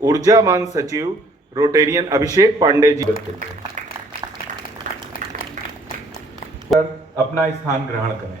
ऊर्जावान सचिव रोटेरियन अभिषेक पांडे जी अपना स्थान ग्रहण करें।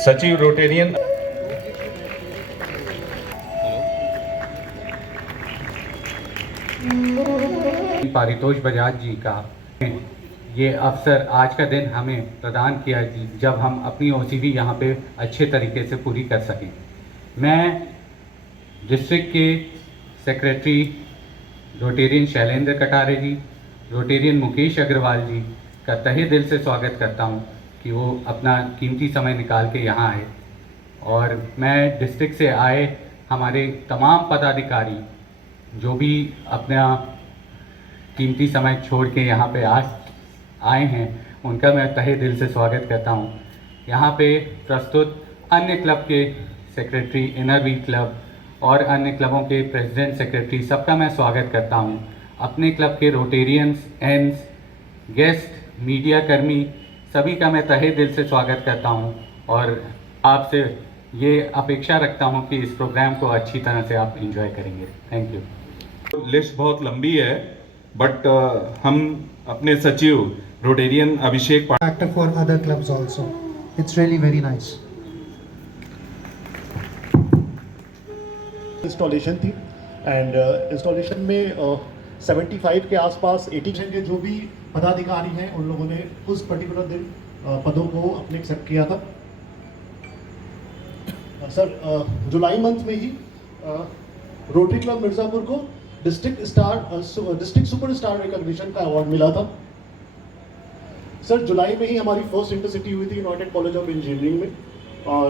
सचिव रोटेरियन पारितोष बजाज जी का ये अवसर आज का दिन हमें प्रदान किया जब हम अपनी ओसीबी यहाँ पे अच्छे तरीके से पूरी कर सकें। मैं डिस्ट्रिक्ट के सेक्रेटरी रोटेरियन शैलेंद्र कटारे जी, रोटेरियन मुकेश अग्रवाल जी का तहे दिल से स्वागत करता हूँ कि वो अपना कीमती समय निकाल के यहाँ आए। और मैं डिस्ट्रिक्ट से आए हमारे तमाम पदाधिकारी जो भी अपना कीमती समय छोड़ के यहाँ पे आज आए हैं, उनका मैं तहे दिल से स्वागत करता हूँ। यहाँ पे प्रस्तुत अन्य क्लब के सेक्रेटरी, इनर व्हील क्लब और अन्य क्लबों के प्रेसिडेंट, सेक्रेटरी, सबका मैं स्वागत करता हूँ। अपने क्लब के रोटेरियंस, एंड्स, गेस्ट, मीडिया कर्मी सभी का मैं तहे दिल से स्वागत करता हूं और आपसे ये अपेक्षा रखता हूं कि इस प्रोग्राम को अच्छी तरह से आप एंजॉय करेंगे। Thank you. लिस्ट बहुत लंबी है बट हम अपने सचिव Rotarian Abhishek factor for other clubs also. It's really very nice. Installation थी एंड इंस्टॉलेशन में 75 के आसपास 80% के जो भी पदाधिकारी हैं उन लोगों ने उस पर्टिकुलर दिन पदों को अपने एक्सेप्ट किया था। सर जुलाई मंथ में ही रोटरी क्लब मिर्ज़ापुर को डिस्ट्रिक्ट सुपरस्टार रिकॉग्निशन का अवार्ड मिला था। सर जुलाई में ही हमारी फर्स्ट इंटरसिटी हुई थी यूनाइटेड कॉलेज ऑफ इंजीनियरिंग में और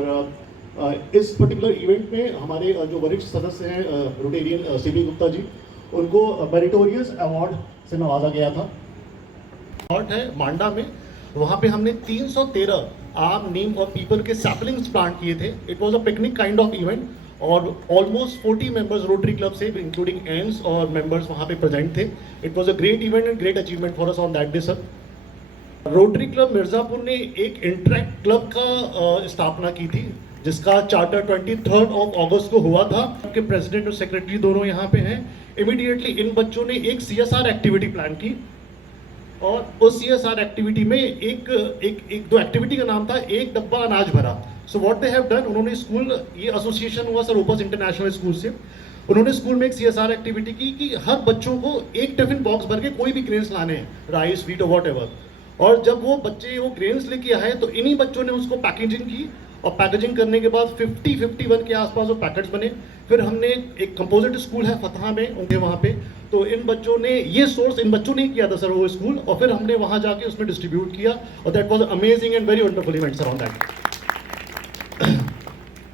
इस पर्टिकुलर इवेंट में हमारे जो वरिष्ठ सदस्य हैं रोटेरियन सीबी गुप्ता जी, उनको मेरिटोरियस अवार्ड से नवाजा गया था। अवार्ड है मांडा में, वहाँ पे हमने 313 आम, नीम और पीपल के सैपलिंग्स प्लांट किए थे। It was a picnic kind of event और ऑलमोस्ट 40 मेंबर्स रोटरी क्लब से इंक्लूडिंग एंड्स और मेंबर्स वहाँ पे प्रेजेंट थे। It was a great event and great achievement for us on that day sir. Rotary Club Mirzapur ने एक interact club का स्थापना की थी जिसका चार्टर 23 अगस्त को हुआ था। उनके प्रेसिडेंट और सेक्रेटरी दोनों यहाँ पे हैं। इमीडिएटली इन बच्चों ने एक CSR एक्टिविटी प्लान की और उस CSR एक्टिविटी में एक दो एक्टिविटी का नाम था एक डब्बा अनाज भरा। So what they have done, उन्होंने स्कूल, ये एसोसिएशन हुआ सर ओपस इंटरनेशनल स्कूल से, उन्होंने स्कूल में एक CSR एक्टिविटी की कि हर बच्चों को एक टिफिन बॉक्स भर के कोई भी ग्रेन्स लाने हैं, राइस, व्हीट और व्हाटएवर। और जब वो बच्चे वो ग्रेन्स लेके आए तो इन्हीं बच्चों ने उसको पैकेजिंग की और पैकेजिंग करने के बाद 51 के आसपास वो पैकेट्स बने। फिर हमने एक कंपोजिट स्कूल है फतहा में उनके वहाँ पे, तो इन बच्चों ने ये सोर्स इन बच्चों ने ही किया था सर वो स्कूल, और फिर हमने वहाँ जाके उसमें डिस्ट्रीब्यूट किया और that was amazing and very wonderful event sir on that.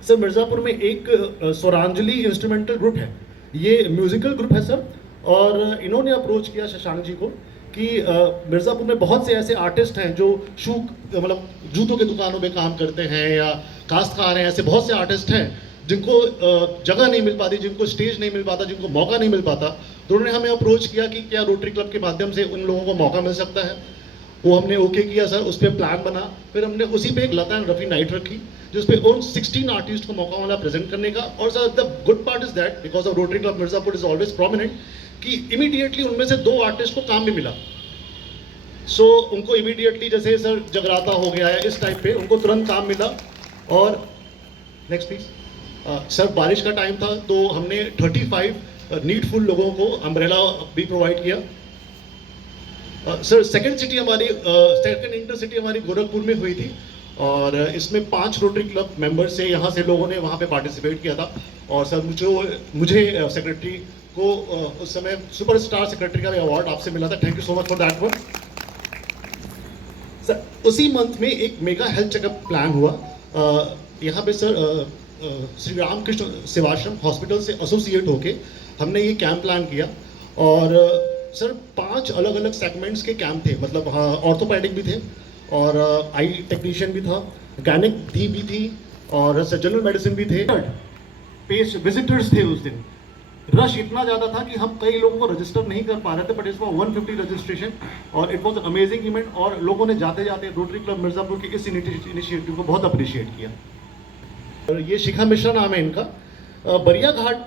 Sir Mirzapur में एक स्वरांजलि इंस्ट्रूमेंटल ग्रुप है, ये म्यूजिकल ग्रुप है सर, और इन्होंने अप्रोच किया शशांक जी को कि मिर्ज़ापुर में बहुत से ऐसे आर्टिस्ट हैं जो मतलब जूतों के दुकानों में काम करते हैं या काश्तकार हैं, ऐसे बहुत से आर्टिस्ट हैं जिनको जगह नहीं मिल पाती, जिनको स्टेज नहीं मिल पाता, जिनको मौका नहीं मिल पाता। तो उन्होंने हमें अप्रोच किया कि क्या रोटरी क्लब के माध्यम से उन लोगों को मौका मिल सकता है। वो हमने ओके किया सर, उस पर प्लान बना। फिर हमने उसी पे एक लता एंड रफी नाइट रखी जिस पे उन 16 आर्टिस्ट को मौका मिला प्रेजेंट करने का। और sir the good part is that because of Rotary Club Mirzapur is always prominent कि इमीडिएटली उनमें से 2 आर्टिस्ट को काम भी मिला। सो उनको इमीडिएटली जैसे सर जगराता हो गया है इस टाइप पे उनको तुरंत काम मिला। और नेक्स्ट प्लीज सर, बारिश का टाइम था तो हमने 35 नीडफुल लोगों को अम्ब्रेला भी प्रोवाइड किया। सर सेकंड इंटर सिटी हमारी गोरखपुर में हुई थी और इसमें 5 रोटरी क्लब मेंबर से यहाँ से लोगों ने वहाँ पे पार्टिसिपेट किया था। और सर मुझे सेक्रेटरी को उस समय सुपरस्टार सेक्रेटरी का भी अवार्ड आपसे मिला था। Thank you so much for that one. Sir उसी मंथ में एक मेगा हेल्थ चेकअप प्लान हुआ यहाँ पे सर श्री रामकृष्ण सेवाश्रम हॉस्पिटल से एसोसिएट होके हमने ये कैंप प्लान किया। और सर 5 अलग अलग सेगमेंट्स के कैंप थे, मतलब हाँ ऑर्थोपेडिक भी थे और आई टेक्नीशियन भी था, गायनिक भी थी और जनरल मेडिसिन भी थे। पेश विजिटर्स थे उस दिन, रश इतना ज़्यादा था कि हम कई लोगों को रजिस्टर नहीं कर पा रहे थे, बट इस 150 रजिस्ट्रेशन और इट वॉज अमेजिंग इवेंट। और लोगों ने जाते जाते रोटरी क्लब मिर्ज़ापुर के इस इनिशिएटिव को बहुत अप्रिशिएट किया। और ये शिखा मिश्रा नाम है इनका। बरिया घाट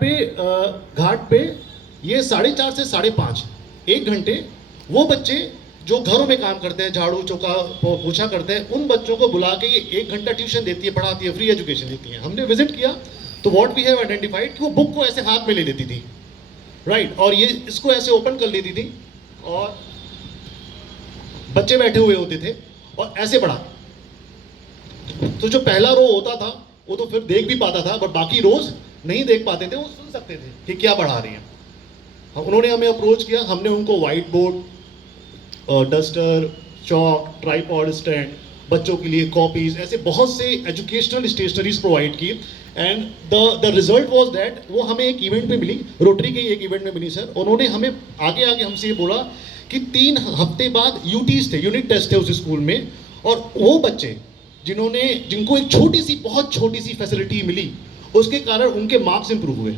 पे ये 4:30 से 5:30 1 घंटे वो बच्चे जो घरों में काम करते हैं, झाड़ू चौका पोछा करते हैं, उन बच्चों को बुला के ये 1 घंटा ट्यूशन देती है, पढ़ाती है, फ्री एजुकेशन देती है। हमने विजिट किया तो व्हाट वी हैव आइडेंटिफाइड कि वो बुक को ऐसे हाथ में ले लेती थी, राइट, और ये इसको ऐसे ओपन कर लेती थी और बच्चे बैठे हुए होते थे और ऐसे पढ़ा। तो जो पहला रो होता था वो तो फिर देख भी पाता था, बट बाकी रोज नहीं देख पाते थे, वो सुन सकते थे कि क्या पढ़ा रही हैं। उन्होंने हमें अप्रोच किया, हमने उनको white board, duster, chalk, tripod stand, बच्चों के लिए कॉपीज, ऐसे बहुत से एजुकेशनल स्टेशनरीज प्रोवाइड की। And the result was that वो हमें एक इवेंट में मिली, रोटरी के एक इवेंट में मिली सर। उन्होंने हमें आगे हमसे ये बोला कि 3 हफ्ते बाद यूटीज थे, यूनिट टेस्ट थे उस स्कूल में, और वो बच्चे जिनको एक बहुत छोटी सी फैसिलिटी मिली, उसके कारण उनके मार्क्स इंप्रूव हुए।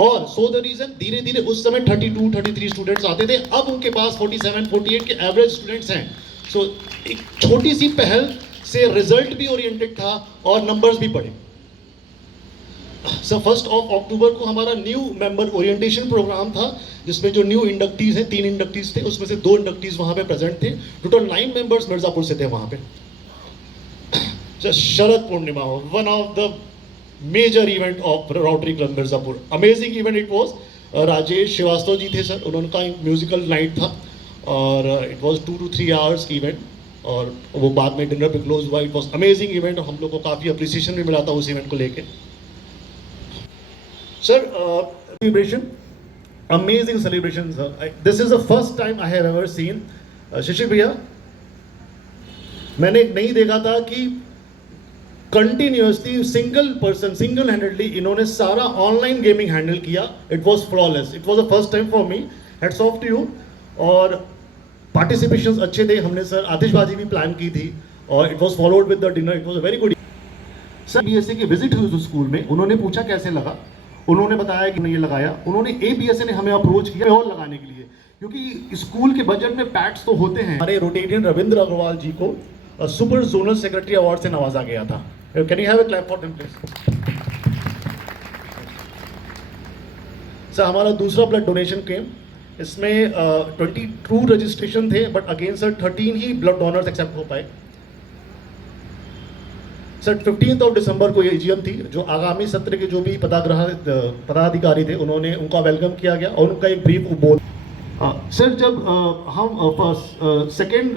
और सो द रीजन धीरे धीरे उस समय 32-33 स्टूडेंट्स आते थे, अब उनके पास 47-48 के एवरेज स्टूडेंट्स हैं। सो एक छोटी सी पहल से रिजल्ट भी ओरिएंटेड था और नंबर्स भी बढ़े। सर 1 अक्टूबर को हमारा न्यू मेंबर ओरिएंटेशन प्रोग्राम था, जिसमें जो न्यू इंडक्टीज हैं, 3 इंडक्टीज थे, उसमें से 2 इंडक्टीज वहाँ पे प्रेजेंट थे। टोटल 9 मेंबर्स मिर्ज़ापुर से थे वहाँ पे। Sharad Purnima, one of the major event of Rotary Club Mirzapur, amazing event it was. Rajesh Srivastava ji थे सर, उनका एक म्यूजिकल नाइट था और it was 2 to 3 hours event, और वो बाद में डिनर पे क्लोज हुआ। इट वाज अमेजिंग इवेंट और हम लोग को काफ़ी अप्रिसिएशन भी मिला था उस इवेंट को लेके। Sir celebration, amazing celebration sir, this is the first time I have ever seen. Shishir भैया, मैंने नहीं देखा था कि कंटिन्यूअसली सिंगल हैंडेडली इन्होंने सारा ऑनलाइन गेमिंग हैंडल किया। It was flawless, it was the first time for me, hats off to you. और पार्टिसिपेशंस अच्छे थे, हमने सर आतिशबाजी भी प्लान की थी और it was followed with the dinner. It was a very good. Sir BSA की विजिट हुई उस स्कूल में, उन्होंने पूछा कैसे लगा, उन्होंने बताया कि ये लगाया। उन्होंने एबीएसए ने हमें अप्रोच किया और लगाने के लिए, क्योंकि स्कूल के बजट में पैड्स तो होते हैं। हमारे रोटेरियन रविंद्र अग्रवाल जी को सुपर जोनल सेक्रेटरी अवार्ड से नवाजा गया था। Can you have a clap for them please. Sir हमारा दूसरा ब्लड डोनेशन कैंप, इसमें 22 रजिस्ट्रेशन थे, बट अगेन सर 13 ही ब्लड डोनर्स एक्सेप्ट हो पाए। सर 15 दिसंबर को ये एजीएम थी, जो आगामी सत्र के जो भी पदाधिकारी थे उनका वेलकम किया गया और उनका एक ब्रीफ बोल। सर जब हम second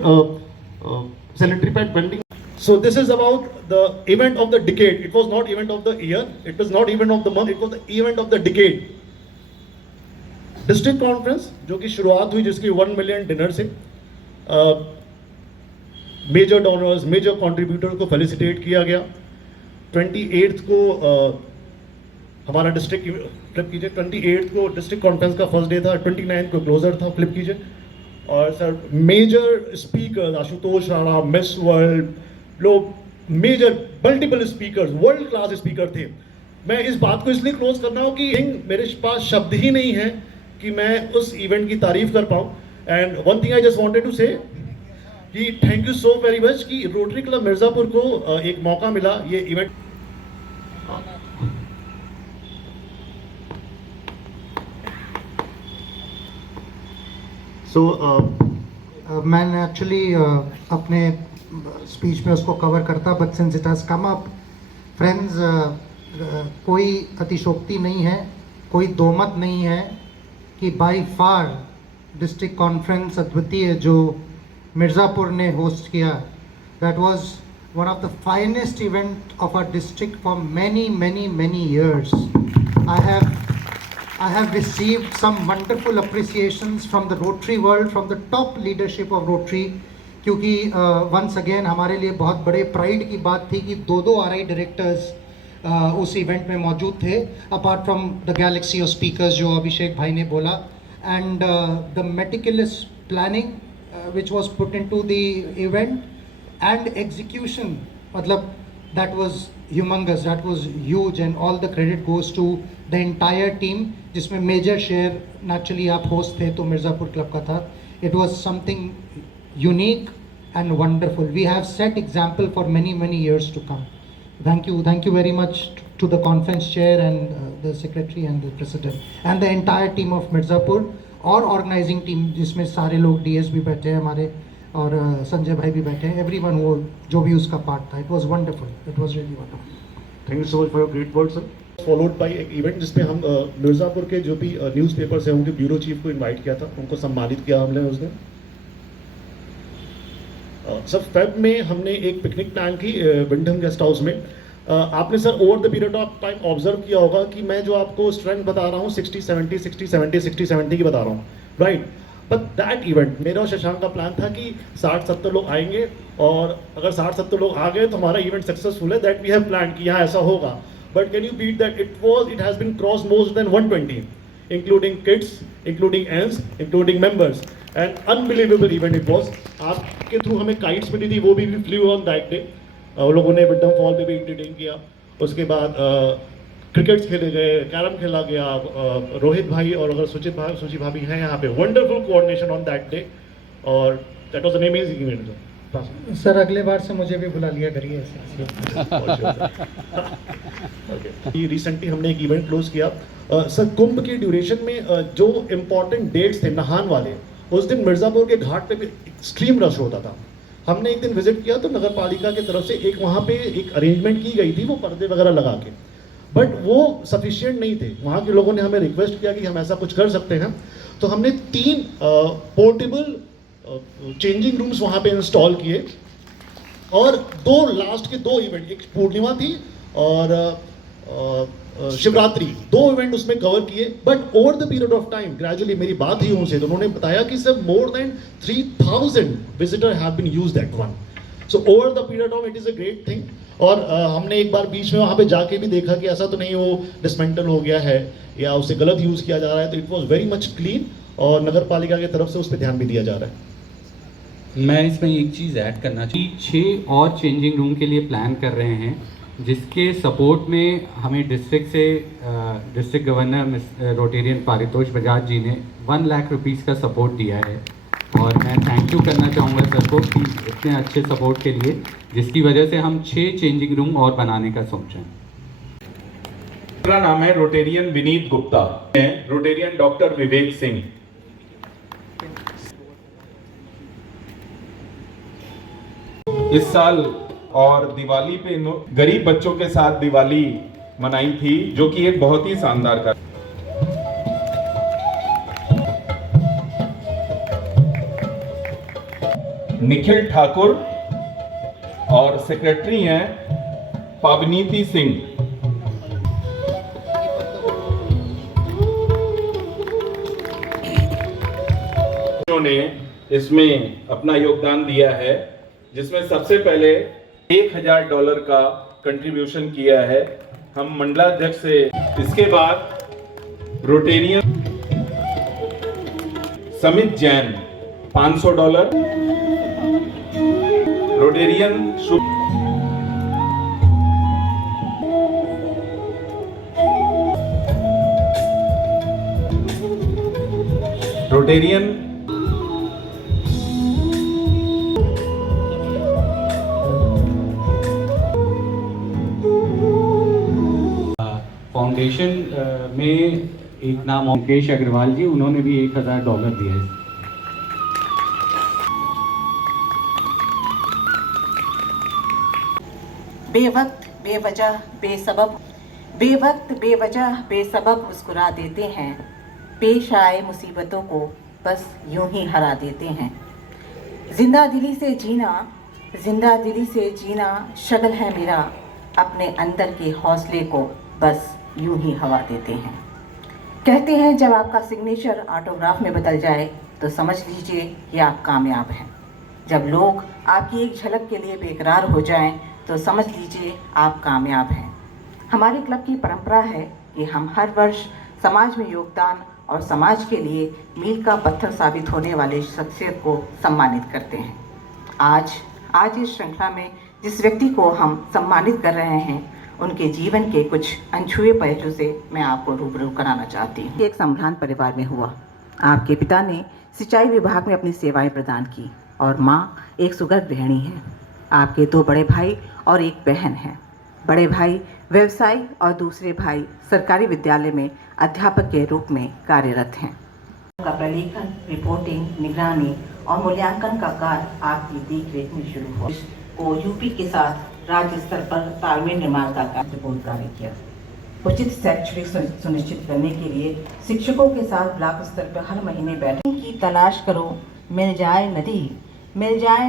sanitary pad bending, so this is about the event of the decade. It was not event of the year, it was not event of the month, it was the event of the decade. District conference जो कि शुरुआत हुई जिसकी 1 million dinner से, major donors, major contributor को felicitate किया गया। 28 को हमारा डिस्ट्रिक्ट फ्लिप कीजिए, 28 को डिस्ट्रिक्ट कॉन्फ्रेंस का फर्स्ट डे था, 29 को क्लोजर था, फ्लिप कीजिए। और sir major speaker Ashutosh Rana, Miss World, लोग major multiple speakers, world class speaker थे। मैं इस बात को इसलिए क्लोज कर रहा हूँ कि मेरे पास शब्द ही नहीं है कि मैं उस इवेंट की तारीफ कर पाऊँ। And one thing I just wanted to say कि thank you so very much कि रोटरी क्लब मिर्ज़ापुर को एक मौका मिला ये इवेंट। मैंने एक्चुअली अपने स्पीच में उसको कवर करता, but since it has come up friends, कोई अतिशोक्ति नहीं है, कोई दोमत नहीं है कि बाय फार डिस्ट्रिक्ट कॉन्फ्रेंस अद्वितीय जो मिर्ज़ापुर ने होस्ट किया, that was one of the finest event of our district for many many many years. I have received some wonderful appreciations from the Rotary world, from the top leadership of Rotary, क्योंकि once again हमारे लिए बहुत बड़े pride की बात थी कि दो RI डायरेक्टर्स उस इवेंट में मौजूद थे, apart from the galaxy of speakers जो अभिषेक भाई ने बोला, and the meticulous planning which was put into the event and execution, मतलब that was humongous, that was huge, and all the credit goes to the entire team, जिसमें major share naturally आप host थे तो Mirzapur club का था। It was something unique and wonderful. We have set example for many many years to come. Thank you very much to the conference chair and the secretary and the president and the entire team of Mirzapur और organizing team जिसमें सारे लोग DS भी बैठे हैं हमारे और संजय भाई भी बैठे हैं, एवरीवन वो जो भी उसका पार्ट था। It was wonderful, it was really wonderful. Thank you so much for your great word sir. Followed by एक इवेंट जिसमें हम मिर्ज़ापुर के जो भी न्यूज़पेपर्स हैं उनके ब्यूरो चीफ को इनवाइट किया था, उनको सम्मानित किया हमने उस दिन। सर फेब में हमने एक पिकनिक प्लान की विंडम गेस्ट हाउस में। आपने sir over the period of time observe किया होगा कि मैं जो आपको स्ट्रेंथ बता रहा हूँ 60-70 60-70 60-70 की बता रहा हूँ, राइट। बट दैट इवेंट मेरा और शशांक का प्लान था कि 60-70 लोग आएंगे, और अगर 60-70 लोग आ गए तो हमारा इवेंट सक्सेसफुल है, दैट वी हैव प्लान कि यहाँ ऐसा होगा। But can you beat that? It has been cross more than 120, including kids, including Anns, including members, and unbelievable event it was. आपके थ्रू हमें काइट्स मिली थी, वो भी फ्लू ऑन दैट डे। लोगों ने विंडम फॉल पे भी एंटरटेन किया। उसके बाद क्रिकेट्स खेले गए, कैरम खेला गया। रोहित भाई और अगर सुची भाभी हैं यहाँ पे, wonderful coordination on that day, और that was an amazing event. Sir अगले बार से मुझे भी बुला लिया करिए ऐसे। रिसेंटली हमने एक इवेंट क्लोज किया सर, कुंभ के ड्यूरेशन में जो इम्पोर्टेंट डेट्स थे नहान वाले, उस दिन मिर्ज़ापुर के घाट पे भी एक्सट्रीम रश होता था। हमने एक दिन विजिट किया तो नगर पालिका की तरफ से एक वहाँ पे एक अरेंजमेंट की गई थी, वो पर्दे वगैरह लगा के, बट वो सफिशिएंट नहीं थे। वहाँ के लोगों ने हमें रिक्वेस्ट किया कि हम ऐसा कुछ कर सकते हैं, तो हमने 3 पोर्टेबल चेंजिंग रूम्स वहाँ पे इंस्टॉल किए, और लास्ट के 2 इवेंट, एक पूर्णिमा थी और शिवरात्रि, 2 इवेंट उसमें कवर किए। But over the period of time gradually मेरी बात हुई उनसे, तो उन्होंने बताया कि sir more than 3000 visitor have been used that one. So over the period of it is a great thing. और हमने एक बार बीच में वहाँ पे जाके भी देखा कि ऐसा तो नहीं वो डिसमेंटल हो गया है या उसे गलत यूज़ किया जा रहा है, तो it was very much clean, और नगर पालिका की तरफ से उस पर ध्यान भी दिया जा रहा है। मैं इसमें एक चीज़ ऐड करना चाहिए, 6 और चेंजिंग रूम के लिए प्लान कर रहे हैं, जिसके सपोर्ट में हमें डिस्ट्रिक्ट से district governor Rotarian Paritosh Bajaj ji ने 1 लाख रुपीज़ का सपोर्ट दिया है, और मैं थैंक यू करना चाहूँगा सर को कि इतने अच्छे सपोर्ट के लिए, जिसकी वजह से हम 6 चेंजिंग रूम और बनाने का सोच रहे हैं। मेरा नाम है Rotarian Vineet Gupta, Rotarian doctor Vivek Singh. इस साल और दिवाली पे गरीब बच्चों के साथ दिवाली मनाई थी, जो कि एक बहुत ही शानदार कार्य। निखिल ठाकुर और सेक्रेटरी हैं पावनीति सिंह। ने इसमें अपना योगदान दिया है, जिसमें सबसे पहले $1000 का कंट्रीब्यूशन किया है हम मंडलाध्यक्ष से, इसके बाद रोटेरियन समित जैन $500, रोटेरियन रोटेरियन फाउंडेशन में एक नाम मुकेश अग्रवाल जी, उन्होंने भी $1000 दिए। बेवक्त बेवजह बेसबब मुस्कुरा देते हैं, पेश आए मुसीबतों को बस यूं ही हरा देते हैं। जिंदा दिली से जीना शगल है मेरा, अपने अंदर के हौसले को बस यूं ही हवा देते हैं। कहते हैं जब आपका सिग्नेचर ऑटोग्राफ में बदल जाए तो समझ लीजिए कि आप कामयाब हैं। जब लोग आपकी एक झलक के लिए बेकरार हो जाएं तो समझ लीजिए आप कामयाब हैं। हमारे क्लब की परंपरा है कि हम हर वर्ष समाज में योगदान और समाज के लिए मील का पत्थर साबित होने वाले शख्सियत को सम्मानित करते हैं। आज इस श्रृंखला में जिस व्यक्ति को हम सम्मानित कर रहे हैं, उनके जीवन के कुछ अनछुए पहलू से मैं आपको रूबरू कराना चाहती हूँ। एक संभ्रांत परिवार में हुआ। आपके पिता ने सिंचाई विभाग में अपनी सेवाएं प्रदान की और माँ एक सुगढ़ गृहिणी है। आपके 2 बड़े भाई और एक बहन है। बड़े भाई व्यवसायी और दूसरे भाई सरकारी विद्यालय में अध्यापक के रूप में कार्यरत हैं। का प्रलेखन, रिपोर्टिंग, निगरानी और मूल्यांकन का कार्य आपकी देखरेख में शुरू हुआ। को यूपी के साथ राज्य स्तर पर तालमेल निर्माण का कार्य किया। उचित शैक्षणिक सुनिश्चित करने के लिए शिक्षकों के साथ ब्लॉक स्तर पर हर महीने बैठक की तलाश करो, मिल जाए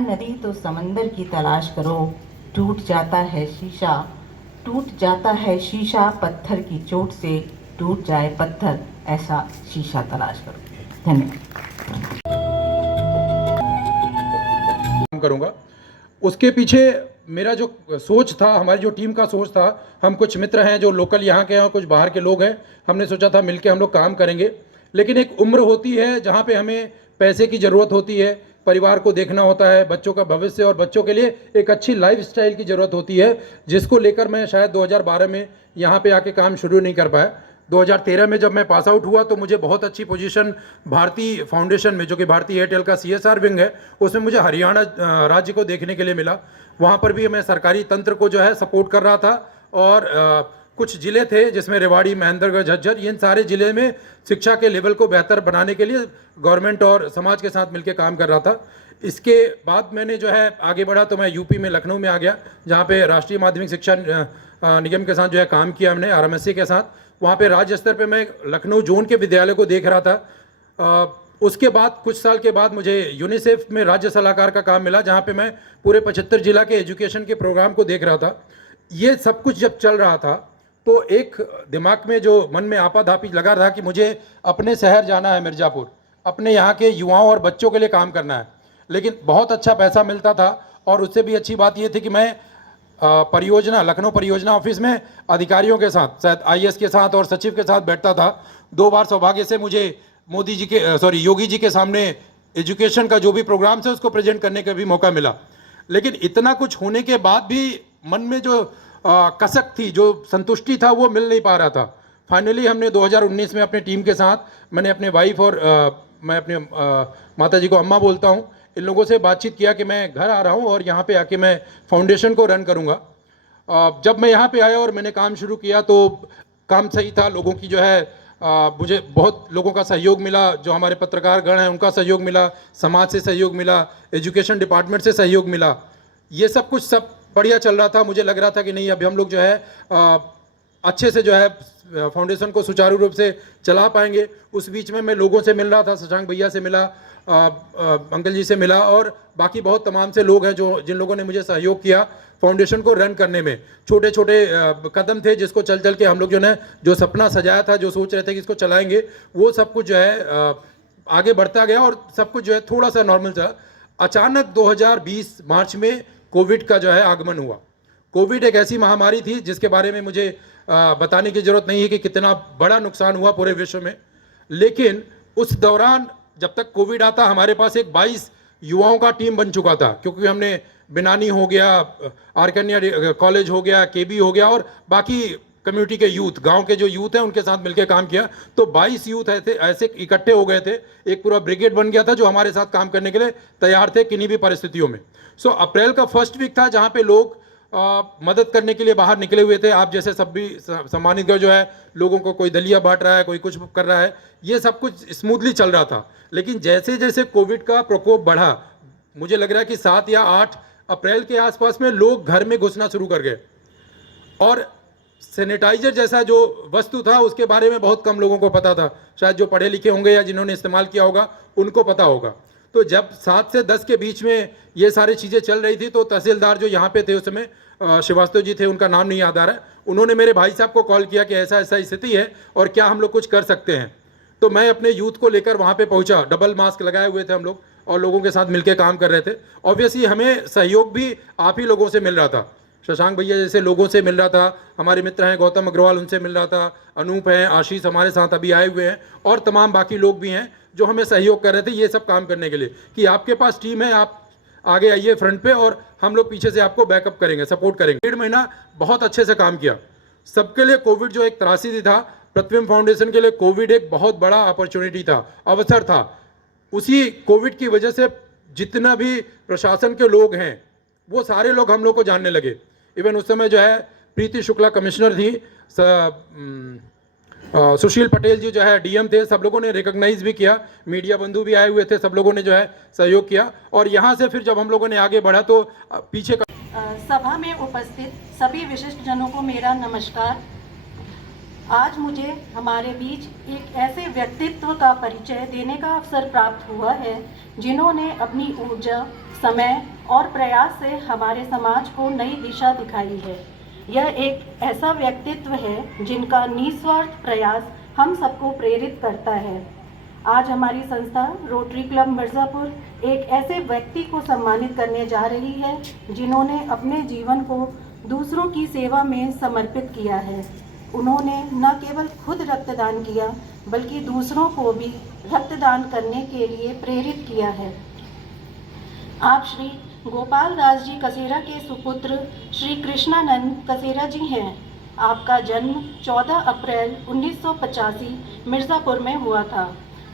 नदी तो समंदर की तलाश करो। टूट जाता है शीशा पत्थर की चोट से, टूट जाए पत्थर ऐसा शीशा तलाश करो। धन्यवाद। करूंगा। उसके पीछे मेरा जो सोच था, हमारी जो टीम का सोच था, हम कुछ मित्र हैं जो लोकल यहाँ के हैं और कुछ बाहर के लोग हैं, हमने सोचा था मिलके हम लोग काम करेंगे। लेकिन एक उम्र होती है जहाँ पे हमें पैसे की ज़रूरत होती है, परिवार को देखना होता है, बच्चों का भविष्य और बच्चों के लिए एक अच्छी लाइफस्टाइल की ज़रूरत होती है, जिसको लेकर मैं शायद 2012 में यहाँ पे आके काम शुरू नहीं कर पाया। 2013 में जब मैं पास आउट हुआ तो मुझे बहुत अच्छी पोजीशन भारतीय फाउंडेशन में, जो कि भारतीय एयरटेल का CSR विंग है, उसमें मुझे हरियाणा राज्य को देखने के लिए मिला। वहाँ पर भी मैं सरकारी तंत्र को जो है सपोर्ट कर रहा था और कुछ ज़िले थे जिसमें रेवाड़ी, महेंद्रगढ़, झज्जर, इन सारे ज़िले में शिक्षा के लेवल को बेहतर बनाने के लिए गवर्नमेंट और समाज के साथ मिलकर काम कर रहा था। इसके बाद मैंने जो है आगे बढ़ा तो मैं यूपी में लखनऊ में आ गया, जहाँ पे राष्ट्रीय माध्यमिक शिक्षा निगम के साथ जो है काम किया हमने, RMSC के साथ। वहाँ पे राज्य स्तर पे मैं लखनऊ जोन के विद्यालय को देख रहा था। उसके बाद कुछ साल के बाद मुझे यूनिसेफ में राज्य सलाहकार का काम मिला, जहाँ पे मैं पूरे 75 जिला के एजुकेशन के प्रोग्राम को देख रहा था। ये सब कुछ जब चल रहा था तो एक दिमाग में जो मन में आपाधापी लगा था कि मुझे अपने शहर जाना है मिर्ज़ापुर, अपने यहाँ के युवाओं और बच्चों के लिए काम करना है। लेकिन बहुत अच्छा पैसा मिलता था और उससे भी अच्छी बात ये थी कि मैं परियोजना, लखनऊ परियोजना ऑफिस में अधिकारियों के साथ, शायद IAS के साथ और सचिव के साथ बैठता था। 2 बार सौभाग्य से मुझे योगी जी के सामने एजुकेशन का जो भी प्रोग्राम है उसको प्रेजेंट करने का भी मौका मिला। लेकिन इतना कुछ होने के बाद भी मन में जो कसक थी, जो संतुष्टि था, वो मिल नहीं पा रहा था। फाइनली हमने 2019 में अपनी टीम के साथ, मैंने अपने वाइफ और मैं अपने माता जी को अम्मा बोलता हूँ, इन लोगों से बातचीत किया कि मैं घर आ रहा हूँ और यहाँ पे आके मैं फाउंडेशन को रन करूँगा। जब मैं यहाँ पे आया और मैंने काम शुरू किया तो काम सही था। लोगों की जो है मुझे बहुत लोगों का सहयोग मिला, जो हमारे पत्रकार गण हैं उनका सहयोग मिला, समाज से सहयोग मिला, एजुकेशन डिपार्टमेंट से सहयोग मिला। ये सब कुछ सब बढ़िया चल रहा था। मुझे लग रहा था कि नहीं, अभी हम लोग जो है अच्छे से जो है फाउंडेशन को सुचारू रूप से चला पाएंगे। उस बीच में मैं लोगों से मिल रहा था, शशांक भैया से मिला, अंकल जी से मिला और बाकी बहुत तमाम से लोग हैं जिन लोगों ने मुझे सहयोग किया फाउंडेशन को रन करने में। छोटे छोटे कदम थे जिसको चल चल के हम लोग जो सपना सजाया था, जो सोच रहे थे कि इसको चलाएंगे, वो सब कुछ जो है आगे बढ़ता गया और सब कुछ जो है थोड़ा सा नॉर्मल था। अचानक 2020 मार्च में कोविड का जो है आगमन हुआ। कोविड एक ऐसी महामारी थी जिसके बारे में मुझे बताने की ज़रूरत नहीं है कि कितना बड़ा नुकसान हुआ पूरे विश्व में। लेकिन उस दौरान जब तक कोविड आता, हमारे पास एक 22 युवाओं का टीम बन चुका था, क्योंकि हमने बिनानी हो गया, आर कन्या कॉलेज हो गया, केबी हो गया और बाकी कम्युनिटी के यूथ, गांव के जो यूथ हैं उनके साथ मिलकर काम किया। तो 22 यूथ ऐसे इकट्ठे हो गए थे, एक पूरा ब्रिगेड बन गया था जो हमारे साथ काम करने के लिए तैयार थे किन्हीं भी परिस्थितियों में। सो अप्रैल का फर्स्ट वीक था जहां पे लोग मदद करने के लिए बाहर निकले हुए थे। आप जैसे सब भी सम्मानित जो है, लोगों को कोई दलिया बांट रहा है, कोई कुछ कर रहा है, ये सब कुछ स्मूथली चल रहा था। लेकिन जैसे जैसे कोविड का प्रकोप बढ़ा, मुझे लग रहा है कि 7 या 8 अप्रैल के आसपास में लोग घर में घुसना शुरू कर गए और सैनिटाइजर जैसा जो वस्तु था उसके बारे में बहुत कम लोगों को पता था। शायद जो पढ़े लिखे होंगे या जिन्होंने इस्तेमाल किया होगा उनको पता होगा। तो जब 7 से 10 के बीच में ये सारी चीज़ें चल रही थी, तो तहसीलदार जो यहाँ पे थे उस समय, श्रीवास्तव जी थे, उनका नाम नहीं याद आ रहा है, उन्होंने मेरे भाई साहब को कॉल किया कि ऐसा ऐसा स्थिति है और क्या हम लोग कुछ कर सकते हैं। तो मैं अपने यूथ को लेकर वहाँ पे पहुँचा, डबल मास्क लगाए हुए थे हम लोग और लोगों के साथ मिलकर काम कर रहे थे। ऑब्वियसली हमें सहयोग भी आप ही लोगों से मिल रहा था, शशांक भैया जैसे लोगों से मिल रहा था, हमारे मित्र हैं गौतम अग्रवाल, उनसे मिल रहा था, अनूप हैं, आशीष हमारे साथ अभी आए हुए हैं और तमाम बाकी लोग भी हैं जो हमें सहयोग कर रहे थे ये सब काम करने के लिए कि आपके पास टीम है, आप आगे आइए फ्रंट पे और हम लोग पीछे से आपको बैकअप करेंगे, सपोर्ट करेंगे। 1.5 महीना बहुत अच्छे से काम किया सबके लिए। कोविड जो एक त्रासदी था, प्रतिबिंब फाउंडेशन के लिए कोविड एक बहुत बड़ा अपॉर्चुनिटी था, अवसर था। उसी कोविड की वजह से जितना भी प्रशासन के लोग हैं वो सारे लोग हम लोग को जानने लगे। इवन उस समय जो है प्रीति शुक्ला कमिश्नर थी, सुशील पटेल जी जो है डीएम थे, सब लोगों ने रिकॉग्नाइज भी किया, मीडिया बंधु भी आए हुए थे, सब लोगों ने जो है सहयोग किया। और यहाँ से फिर जब हम लोगों ने आगे बढ़ा तो पीछे का सभा में उपस्थित सभी विशिष्ट जनों को मेरा नमस्कार। आज मुझे हमारे बीच एक ऐसे व्यक्तित्व का परिचय देने का अवसर प्राप्त हुआ है जिन्होंने अपनी ऊर्जा, समय और प्रयास से हमारे समाज को नई दिशा दिखाई है। यह एक ऐसा व्यक्तित्व है जिनका निस्वार्थ प्रयास हम सबको प्रेरित करता है। आज हमारी संस्था रोटरी क्लब मिर्ज़ापुर एक ऐसे व्यक्ति को सम्मानित करने जा रही है जिन्होंने अपने जीवन को दूसरों की सेवा में समर्पित किया है। उन्होंने न केवल खुद रक्तदान किया बल्कि दूसरों को भी रक्तदान करने के लिए प्रेरित किया है। आप श्री गोपाल दास जी कसेरा के सुपुत्र श्री कृष्णानंद कसेरा जी हैं। आपका जन्म 14 अप्रैल 1985 मिर्ज़ापुर में हुआ था।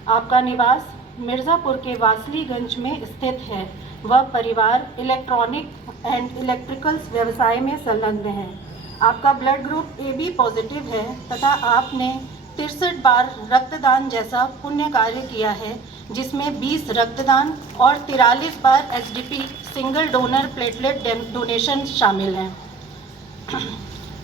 आपका निवास मिर्ज़ापुर के वासलीगंज में स्थित है। वह परिवार इलेक्ट्रॉनिक एंड इलेक्ट्रिकल्स व्यवसाय में संलग्न है। आपका ब्लड ग्रुप AB पॉजिटिव है तथा आपने 63 बार रक्तदान जैसा पुण्य कार्य किया है, जिसमें 20 रक्तदान और 43 बार SDP single donor platelet donation शामिल हैं।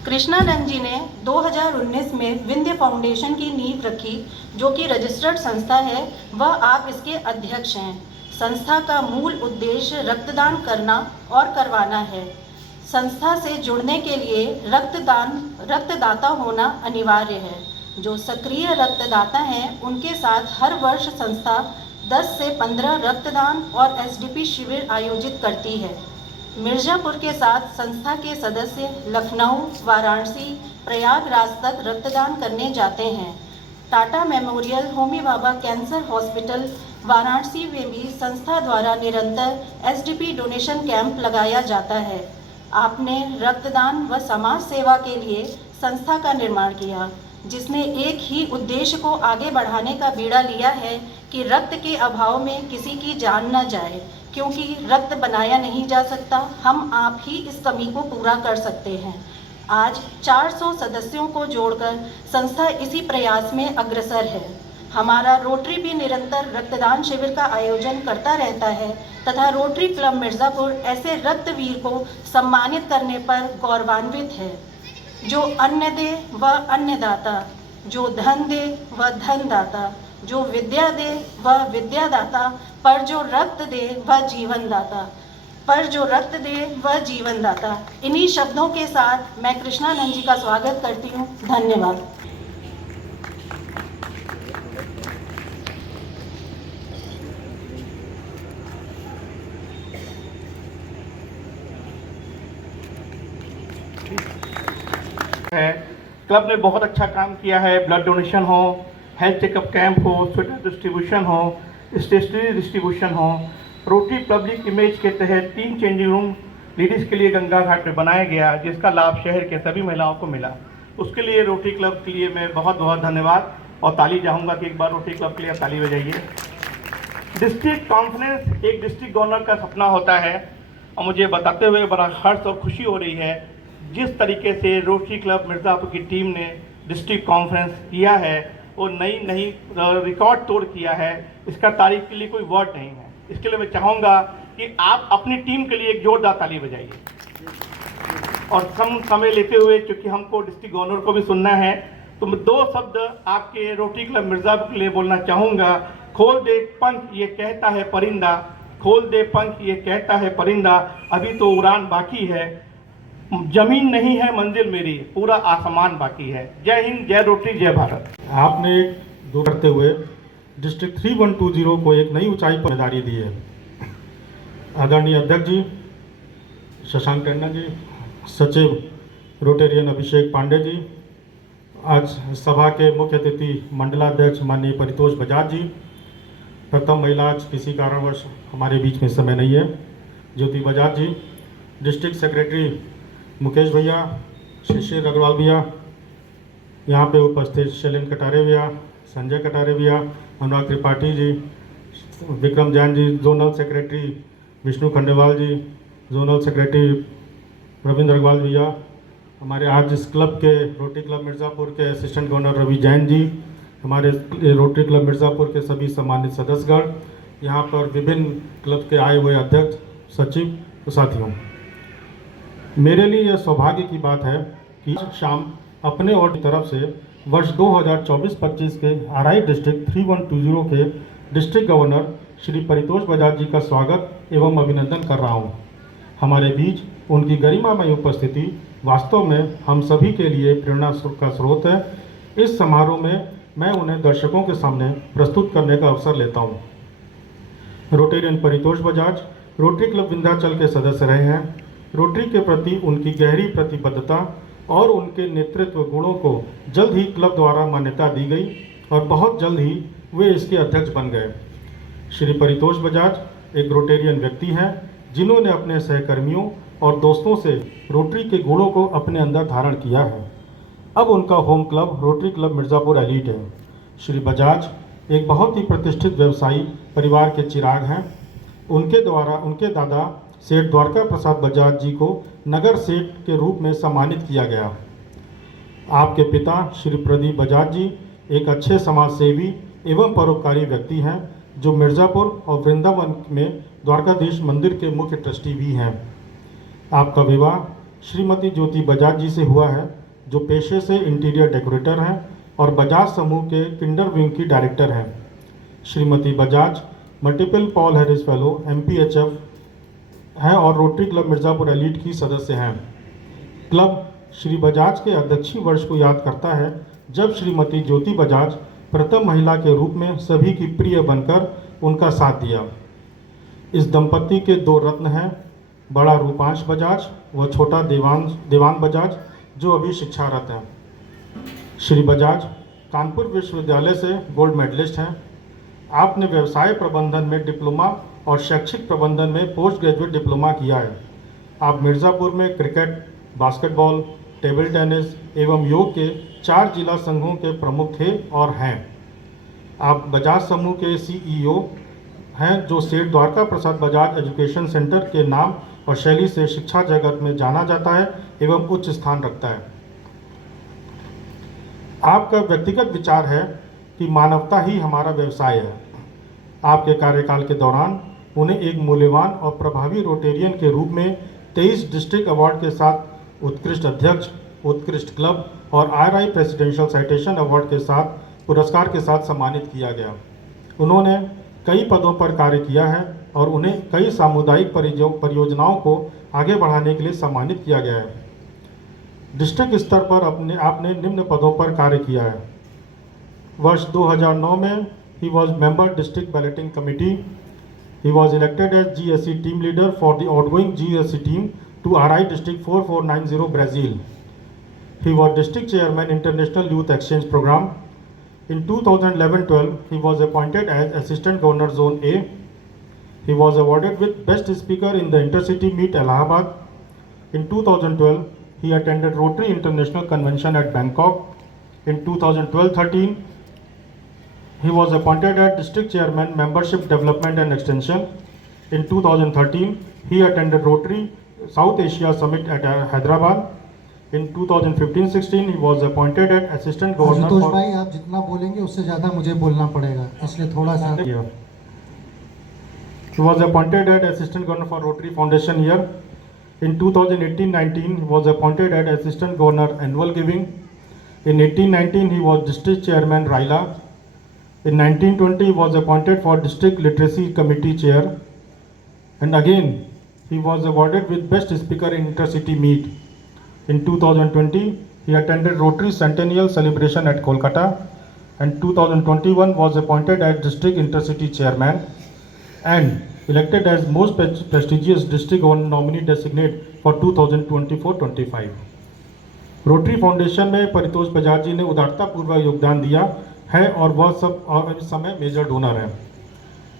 कृष्णानंद जी ने 2019 में विंध्य फाउंडेशन की नींव रखी, जो कि रजिस्टर्ड संस्था है। वह आप इसके अध्यक्ष हैं। संस्था का मूल उद्देश्य रक्तदान करना और करवाना है। संस्था से जुड़ने के लिए रक्तदाता होना अनिवार्य है। जो सक्रिय रक्तदाता हैं उनके साथ हर वर्ष संस्था 10 से 15 रक्तदान और SDP शिविर आयोजित करती है। मिर्ज़ापुर के साथ संस्था के सदस्य लखनऊ, वाराणसी, प्रयागराज तक रक्तदान करने जाते हैं। Tata memorial Homi Bhabha cancer hospital Varanasi में भी संस्था द्वारा निरंतर SDP डोनेशन कैंप लगाया जाता है। आपने रक्तदान व समाज सेवा के लिए संस्था का निर्माण किया, जिसने एक ही उद्देश्य को आगे बढ़ाने का बीड़ा लिया है कि रक्त के अभाव में किसी की जान न जाए, क्योंकि रक्त बनाया नहीं जा सकता। हम आप ही इस कमी को पूरा कर सकते हैं। आज 400 सदस्यों को जोड़कर संस्था इसी प्रयास में अग्रसर है। हमारा रोटरी भी निरंतर रक्तदान शिविर का आयोजन करता रहता है तथा रोटरी क्लब मिर्ज़ापुर ऐसे रक्तवीर को सम्मानित करने पर गौरवान्वित है। जो अन्न दे वह अन्नदाता, जो धन दे वह धनदाता, जो विद्या दे वह विद्यादाता, पर जो रक्त दे वह जीवनदाता, पर जो रक्त दे वह जीवनदाता। इन्हीं शब्दों के साथ मैं कृष्णानंद जी का स्वागत करती हूँ। धन्यवाद। है क्लब ने बहुत अच्छा काम किया है। ब्लड डोनेशन हो, हेल्थ चेकअप कैंप हो, स्वेटर डिस्ट्रीब्यूशन हो, स्टेशनरी डिस्ट्रीब्यूशन हो। रोटरी पब्लिक इमेज के तहत 3 चेंजिंग रूम लेडीज़ के लिए गंगा घाट पे बनाया गया, जिसका लाभ शहर के सभी महिलाओं को मिला। उसके लिए रोटरी क्लब के लिए मैं बहुत बहुत धन्यवाद और ताली चाहूँगा कि एक बार रोटरी क्लब के लिए ताली बजाइए। डिस्ट्रिक्ट कॉन्फ्रेंस एक डिस्ट्रिक्ट गवर्नर का सपना होता है और मुझे बताते हुए बड़ा हर्ष और खुशी हो रही है जिस तरीके से रोटरी क्लब मिर्ज़ापुर की टीम ने डिस्ट्रिक्ट कॉन्फ्रेंस किया है, वो नई रिकॉर्ड तोड़ किया है। इसका तारीफ के लिए कोई वर्ड नहीं है। इसके लिए मैं चाहूँगा कि आप अपनी टीम के लिए एक जोरदार ताली बजाइए। और कम समय लेते हुए, क्योंकि हमको डिस्ट्रिक्ट गवर्नर को भी सुनना है, तो मैं 2 शब्द आपके रोटरी क्लब मिर्ज़ापुर के लिए बोलना चाहूँगा। खोल दे पंख ये कहता है परिंदा, खोल दे पंख ये कहता है परिंदा, अभी तो उड़ान बाकी है, जमीन नहीं है मंजिल मेरी, पूरा आसमान बाकी है। जय हिंद, जय रोटरी, जय भारत। आपने दो करते हुए डिस्ट्रिक्ट 3120 को एक नई ऊंचाई पर जिम्मेदारी दी है। आदरणीय अध्यक्ष जी शशांक टंडन जी, सचिव रोटेरियन अभिषेक पांडे जी, आज सभा के मुख्य अतिथि मंडलाध्यक्ष माननीय परितोष बजाज जी, प्रथम महिला आज किसी कारणवश हमारे बीच में समय नहीं है, ज्योति बजाज जी, डिस्ट्रिक्ट सेक्रेटरी मुकेश भैया, शिशिर अग्रवाल भैया, यहाँ पे उपस्थित शैलेंद्र कटारे भैया, संजय कटारे भैया, अनुराग त्रिपाठी जी, विक्रम जैन जी, जोनल सेक्रेटरी विष्णु खंडेवाल जी, जोनल सेक्रेटरी रविंद्र अग्रवाल भैया, हमारे आज इस क्लब के रोटरी क्लब मिर्ज़ापुर के असिस्टेंट गवर्नर रवि जैन जी, हमारे रोटरी क्लब मिर्ज़ापुर के सभी सम्मानित सदस्यगण, यहाँ पर विभिन्न क्लब के आए हुए अध्यक्ष, सचिव, तो साथियों, मेरे लिए यह सौभाग्य की बात है कि शाम अपने और की तरफ से वर्ष 2024-25 के आरआई डिस्ट्रिक्ट 3120 के डिस्ट्रिक्ट गवर्नर श्री परितोष बजाज जी का स्वागत एवं अभिनंदन कर रहा हूँ। हमारे बीच उनकी गरिमामय उपस्थिति वास्तव में हम सभी के लिए प्रेरणा का स्रोत है। इस समारोह में मैं उन्हें दर्शकों के सामने प्रस्तुत करने का अवसर लेता हूँ। Rotarian Paritosh Bajaj rotary club Vindhyachal के सदस्य रहे हैं। रोटरी के प्रति उनकी गहरी प्रतिबद्धता और उनके नेतृत्व गुणों को जल्द ही क्लब द्वारा मान्यता दी गई और बहुत जल्द ही वे इसके अध्यक्ष बन गए। श्री परितोष बजाज एक रोटेरियन व्यक्ति हैं जिन्होंने अपने सहकर्मियों और दोस्तों से रोटरी के गुणों को अपने अंदर धारण किया है। अब उनका home club rotary Club Mirzapur elite है। श्री बजाज एक बहुत ही प्रतिष्ठित व्यवसायी परिवार के चिराग हैं। उनके दादा सेठ द्वारका प्रसाद बजाज जी को नगर सेठ के रूप में सम्मानित किया गया। आपके पिता श्री प्रदीप बजाज जी एक अच्छे समाज सेवी एवं परोपकारी व्यक्ति हैं जो मिर्ज़ापुर और वृंदावन में द्वारकाधीश मंदिर के मुख्य ट्रस्टी भी हैं। आपका विवाह श्रीमती ज्योति बजाज जी से हुआ है जो पेशे से इंटीरियर डेकोरेटर हैं और बजाज समूह के किंडर विंग की डायरेक्टर हैं। Shrimati Bajaj multiple Paul Harris fellow MPHF हैं और रोटरी क्लब मिर्ज़ापुर एलीट की सदस्य हैं। क्लब श्री बजाज के अध्यक्षीय वर्ष को याद करता है जब श्रीमती ज्योति बजाज प्रथम महिला के रूप में सभी की प्रिय बनकर उनका साथ दिया। इस दंपति के 2 रत्न हैं, बड़ा रूपांश बजाज व छोटा देवांग बजाज जो अभी शिक्षारत हैं। श्री बजाज कानपुर विश्वविद्यालय से गोल्ड मेडलिस्ट हैं। आपने व्यवसाय प्रबंधन में डिप्लोमा और शैक्षिक प्रबंधन में पोस्ट ग्रेजुएट डिप्लोमा किया है। आप मिर्ज़ापुर में क्रिकेट, बास्केटबॉल, टेबल टेनिस एवं योग के 4 जिला संघों के प्रमुख थे और हैं। आप बजाज समूह के CEO हैं जो सेठ द्वारका प्रसाद बजाज एजुकेशन सेंटर के नाम और शैली से शिक्षा जगत में जाना जाता है एवं उच्च स्थान रखता है। आपका व्यक्तिगत विचार है कि मानवता ही हमारा व्यवसाय है। आपके कार्यकाल के दौरान उन्हें एक मूल्यवान और प्रभावी रोटेरियन के रूप में 23 डिस्ट्रिक्ट अवार्ड के साथ उत्कृष्ट अध्यक्ष, उत्कृष्ट क्लब और RI प्रेसिडेंशियल साइटेशन अवार्ड के साथ पुरस्कार के साथ सम्मानित किया गया। उन्होंने कई पदों पर कार्य किया है और उन्हें कई सामुदायिक परियोजनाओं को आगे बढ़ाने के लिए सम्मानित किया गया है। डिस्ट्रिक्ट स्तर पर आपने निम्न पदों पर कार्य किया है। वर्ष 2009 में he was member district balloting committee. He was elected as GSC team leader for the outgoing GSC team to RI district 4490 Brazil. he was district chairman International Youth Exchange Program. In 2011-12, he was appointed as Assistant Governor Zone A. He was awarded with Best Speaker in the Intercity Meet Allahabad. In 2012, he attended Rotary International Convention at Bangkok. In 2012-13, he was appointed as District Chairman, Membership Development and Extension. In 2013, he attended Rotary South Asia Summit at Hyderabad. In 2015-16, he was appointed as Assistant Governor Ashutosh for भाई, आप जितना बोलेंगे उससे ज़्यादा मुझे बोलना पड़ेगा, इसलिए थोड़ा सा here. He was appointed as Assistant Governor for Rotary Foundation here. In 2018-19, he was appointed as Assistant Governor Annual Giving. In 18-19, he was District Chairman Raila. In 19-20, he was appointed for District Literacy Committee Chair. And again, he was awarded with Best Speaker in Intercity Meet. In 2020, he attended Rotary Centennial Celebration at Kolkata. And 2021 was appointed as District Intercity Chairman and elected as most prestigious district nominee designate for 2024-25. Rotary Foundation में परितोष बजाज जी ने उदारतापूर्वक योगदान दिया है और वह सब और इस समय मेजर डोनर हैं.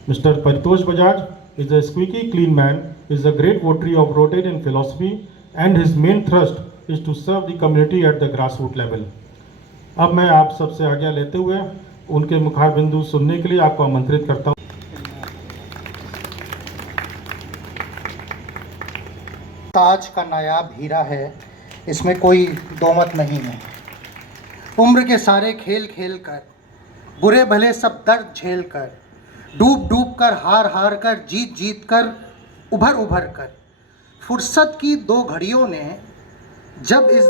Mister Paritosh Bajaj is a squeaky clean man, is a great votary of Rotarian philosophy and his main thrust is to serve the community at the grassroots level. अब मैं आप सबसे आज्ञा लेते हुए उनके मुखार बिंदु सुनने के लिए आपको आमंत्रित करता हूँ. ताज का नायाब हीरा है, इसमें कोई दोमत नहीं है. उम्र के सारे खेल खेल कर, बुरे भले सब दर्द झेल कर, डूब डूब कर, हार हार कर, जीत जीत कर, उभर उभर कर, फुर्सत की दो घड़ियों ने जब इस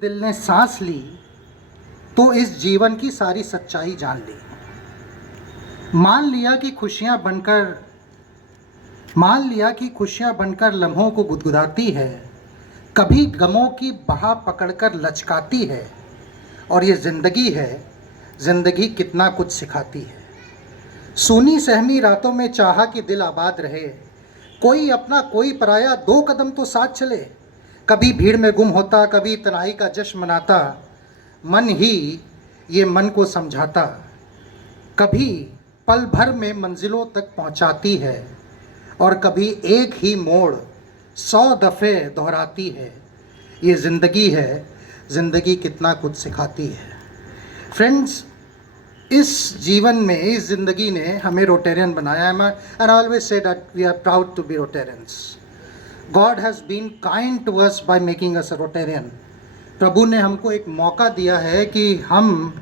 दिल ने सांस ली तो इस जीवन की सारी सच्चाई जान ली. मान लिया कि खुशियाँ बनकर लम्हों को गुदगुदाती है, कभी गमों की बहा पकड़कर लचकाती है. और ये ज़िंदगी है, ज़िंदगी कितना कुछ सिखाती है. सूनी सहमी रातों में चाहा कि दिल आबाद रहे, कोई अपना कोई पराया, दो कदम तो साथ चले. कभी भीड़ में गुम होता, कभी तन्हाई का जश्न मनाता, मन ही ये मन को समझाता. कभी पल भर में मंजिलों तक पहुंचाती है और कभी एक ही मोड़ 100 दफ़े दोहराती है. ये ज़िंदगी है, ज़िंदगी कितना कुछ सिखाती है. फ्रेंड्स, इस जीवन में, इस ज़िंदगी ने हमें रोटेरियन बनाया है. And I always say that we are proud to be Rotarians. God has been kind to us by making us a Rotarian. प्रभु ने हमको एक मौका दिया है कि हम